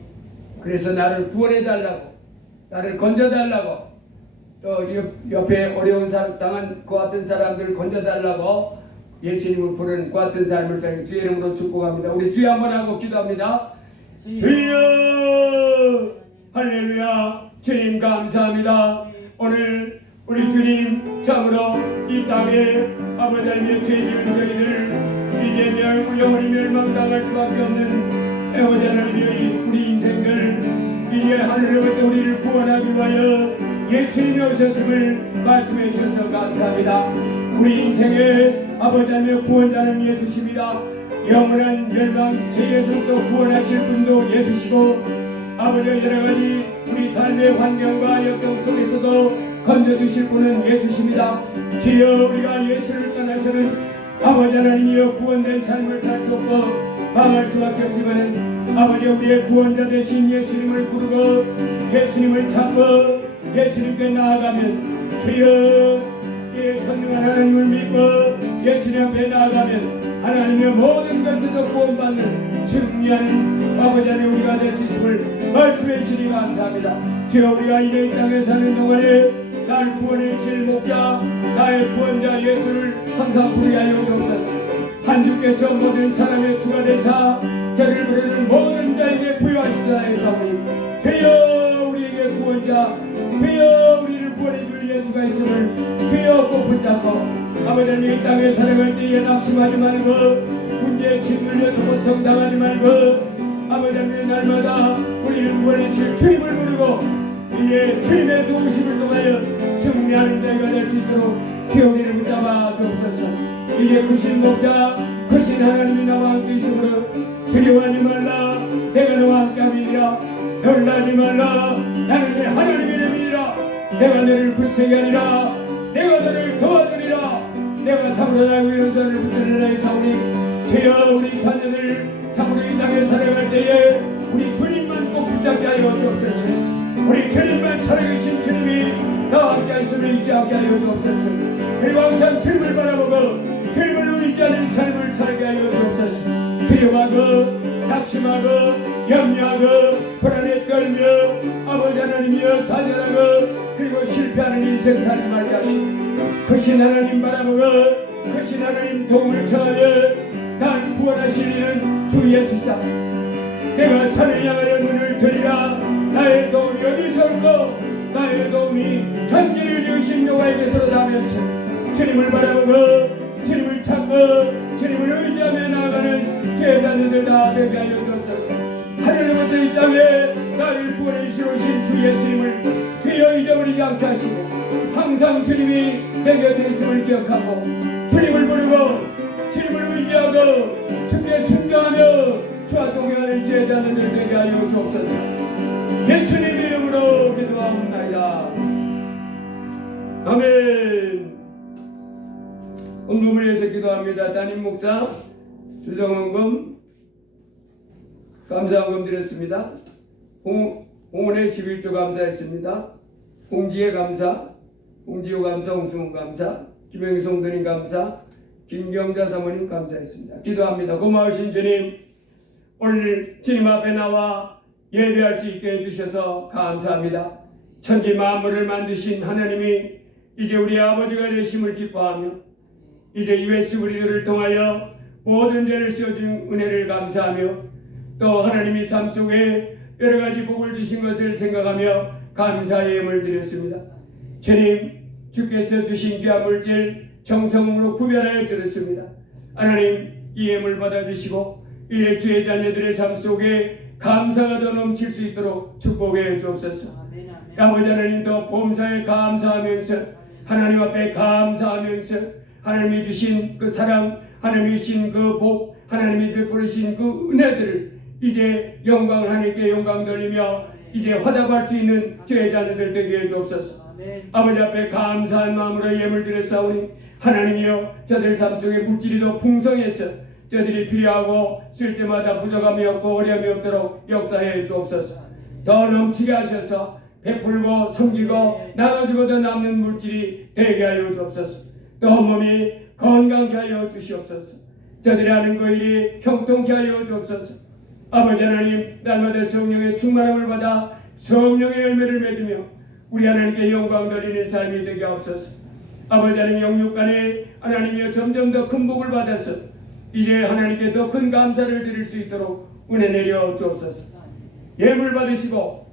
그래서 나를 구원해 달라고, 나를 건져 달라고, 또 옆에 어려운 당한 그 같은 사람들 건져 달라고 예수님을 부르는 그 같은 삶을 살기 주의 이름으로 축복합니다. 우리 주여 한번 하고 기도합니다. 주여 할렐루야. 주님 감사합니다. 오늘 우리 주님 참으로 이 땅에 아버지 하나님의 죄 지은 저희들 이제 영원히 멸망당할 수밖에 없는 아버지 하나님의 우리 인생들 이제 하늘로부터 우리를 구원하기 위하여 예수님이 오셨음을 말씀해 주셔서 감사합니다. 우리 인생의 아버지 하나님의 구원자는 예수십니다. 영원한 멸망 죄에서부터 구원하실 분도 예수시고 아버지 여러가지 우리 삶의 환경과 역경 속에서도 건져주실 분은 예수십니다. 주여 우리가 예수를 떠나서는 아버지 하나님이여 구원된 삶을 살 수 없고 망할 수밖에 없지만 아버지 우리의 구원자 되신 예수님을 부르고 예수님을 찾고 예수님께 나아가면 주여 예, 전능한 하나님을 믿고 예수님 앞에 나아가면 하나님의 모든 것에서 구원받는 승리하는 아버지 하나님 우리가 될 수 있음을 말씀해 주시니 감사합니다. 주여 우리가 이제 이 땅에 사는 동안에 나를 구원해 주실 목자 나의 구원자 예수를 항상 부르게 하여 주옵소서. 한 주께서 모든 사람의 주가 되사 저를 부르는 모든 자에게 부여하시다 했사오니 주여 우리에게 구원자 주여 우리를 구원해 줄 예수가 있음을 주여 꼭 붙잡고 아버지 하나님 이 땅에 살아갈 때에 낙심하지 말고 문제에 짓눌려서 고통당하지 말고 아버지 하나님 날마다 우리를 구원해 주실 주님을 부르고 이제 주님의 도우심을 통하여 승리하는 자가 될 수 있도록 주여 우리를 붙잡아 주옵소서. 이제 크신 목자 크신 하나님이 나와 함께 있으므로 두려워하지 말라 내가 너와 함께 함이니라. 놀라지 말라 나는 내 하나님의 이름이니라. 내가 너를 굳세게 하리라. 내가 너를 도와주리라. 내가 참으로 나의 위원자를 붙들리라 했사오니 주여 우리 자녀들 참으로 이 땅에 살아갈 때에 우리 주님만 꼭 붙잡게 하여 주옵소서. 우리 주님만 살아계신 주님이 나와 함께 하심을 잊지 않게 하여 주옵소서. 그리고 항상 주님을 바라보고 주님을 의지하는 삶을 살게 하여 주옵소서. 두려워하고 낙심하고 염려하고 불안에 떨며 아버지 하나님이여 좌절하고 그리고 실패하는 인생 살지 말게 하시고 크신 하나님 바라보고 크신 하나님 도움을 청하며 날 구원하실 이는 주 예수시다. 내가 산을 향하여 눈을 들이라. 나의 도움이 어디서 올고 나의 도움이 천지를 지으신 여호와에게서로다 하면서 주님을 바라보고 주님을 찾고 주님을 의지하며 나아가는 제자들들 다 되게 하여 주옵소서. 하늘로부터 이 땅에 나를 구원해 주신 주 예수님을 주여 잊어버리지 않게 하시고 항상 주님이 내 곁에 있음을 기억하고 주님을 부르고 주님을 의지하고 주께 순종하며 주와 동행하는 제자들들 되게 하여 주옵소서. 예수님 이름으로 기도하옵나이다. 아멘. 헌금을 위해서 기도합니다. 담임 목사 주정헌금 감사헌금 드렸습니다. 홍은혜 11조 감사했습니다. 홍지혜 감사, 홍지호 감사, 홍승훈 감사, 김영희 성도님 감사, 김경자 사모님 감사했습니다. 기도합니다. 고마우신 주님, 오늘 주님 앞에 나와 예배할 수 있게 해주셔서 감사합니다. 천지 만물을 만드신 하나님이 이제 우리 아버지가 되심을 기뻐하며 이제 예수 그리스도를 통하여 모든 죄를 씌워준 은혜를 감사하며 또 하나님이 삶 속에 여러 가지 복을 주신 것을 생각하며 감사의 예물을 드렸습니다. 주님, 주께서 주신 귀한 물질 정성으로 구별하여 드렸습니다. 하나님, 이 예물 받아주시고 이제 주의 자녀들의 삶 속에 감사가 더 넘칠 수 있도록 축복해 주옵소서. 아버지 하나님도 범사에 감사하면서 하나님 앞에 감사하면서 하나님이 주신 그 사랑, 하나님이 주신 그 복, 하나님이 베푸신 그 은혜들을 이제 영광을 하나님께 영광 돌리며 이제 화답할 수 있는 주의 자녀들 되게 해주옵소서. 아버지 앞에 감사한 마음으로 예물 드렸사오니 하나님이여 저들 삶 속에 물질이 더 풍성해서 저들이 필요하고 쓸 때마다 부족함이 없고 어려움이 없도록 역사해 주옵소서. 더 넘치게 하셔서 베풀고 섬기고 나눠주고도 남는 물질이 되게 하여 주옵소서. 또 온몸이 건강케 하여 주시옵소서. 저들이 하는 그 일이 형통케 하여 주옵소서. 아버지 하나님, 날마다 성령의 충만함을 받아 성령의 열매를 맺으며 우리 하나님께 영광 돌리는 삶이 되게 하옵소서. 아버지 하나님, 영육 간에 하나님이여 점점 더 큰 복을 받아서 이제 하나님께 더 큰 감사를 드릴 수 있도록 은혜 내려 주옵소서. 예물 받으시고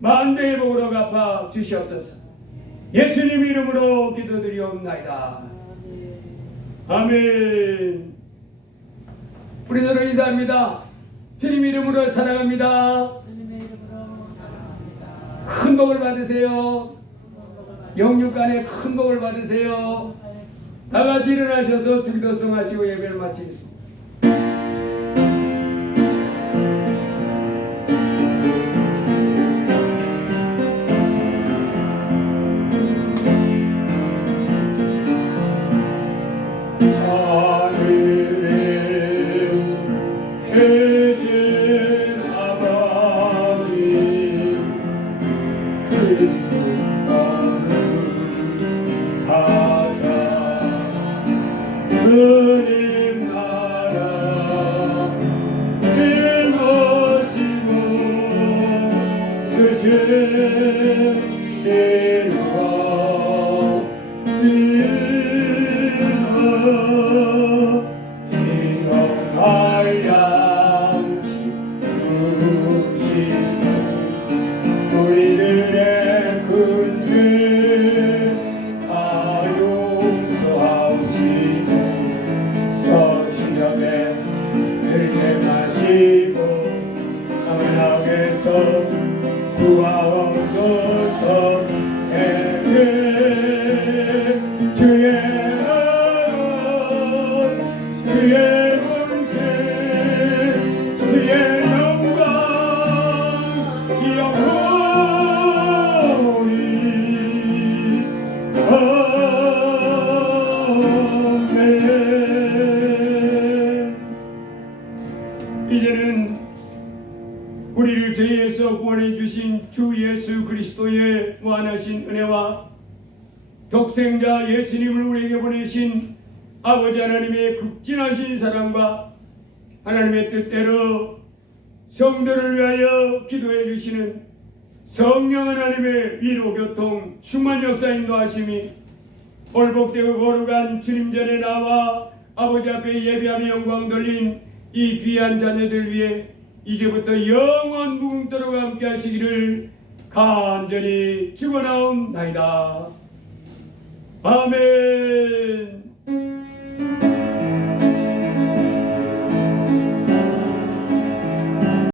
만대의 복으로 갚아 주시옵소서. 예수님 이름으로 기도드리옵나이다. 아멘. 우리 서로 인사합니다. 주님 이름으로 사랑합니다. 큰 복을 받으세요. 영육 간에 큰 복을 받으세요. 다 같이 일어나셔서 주기도송 하시고 예배를 마치겠습니다. 주님 나라 행하시고 뜻을 이루어지나 인용할 양식 주시고 우리들의 큰 죄 다 용서하시고 시험에 들게 마시고 가만하게서 구하옵소서. 에게 주의 나라 주의 권세 주의 영광 영원히 이제는 우리를 죄에서 구원해 주신 주 예수 그리스도의 무한하신 은혜와 독생자 예수님을 우리에게 보내신 아버지 하나님의 극진하신 사랑과 하나님의 뜻대로 성도를 위하여 기도해 주시는 성령 하나님의 위로 교통 충만 역사 인도하심이 올복되고 거룩한 주님 전에 나와 아버지 앞에 예배하며 영광 돌린 이 귀한 자녀들 위해 이제부터 영원 무궁토록 함께 하시기를 간절히 축원하옵나이다. 아멘.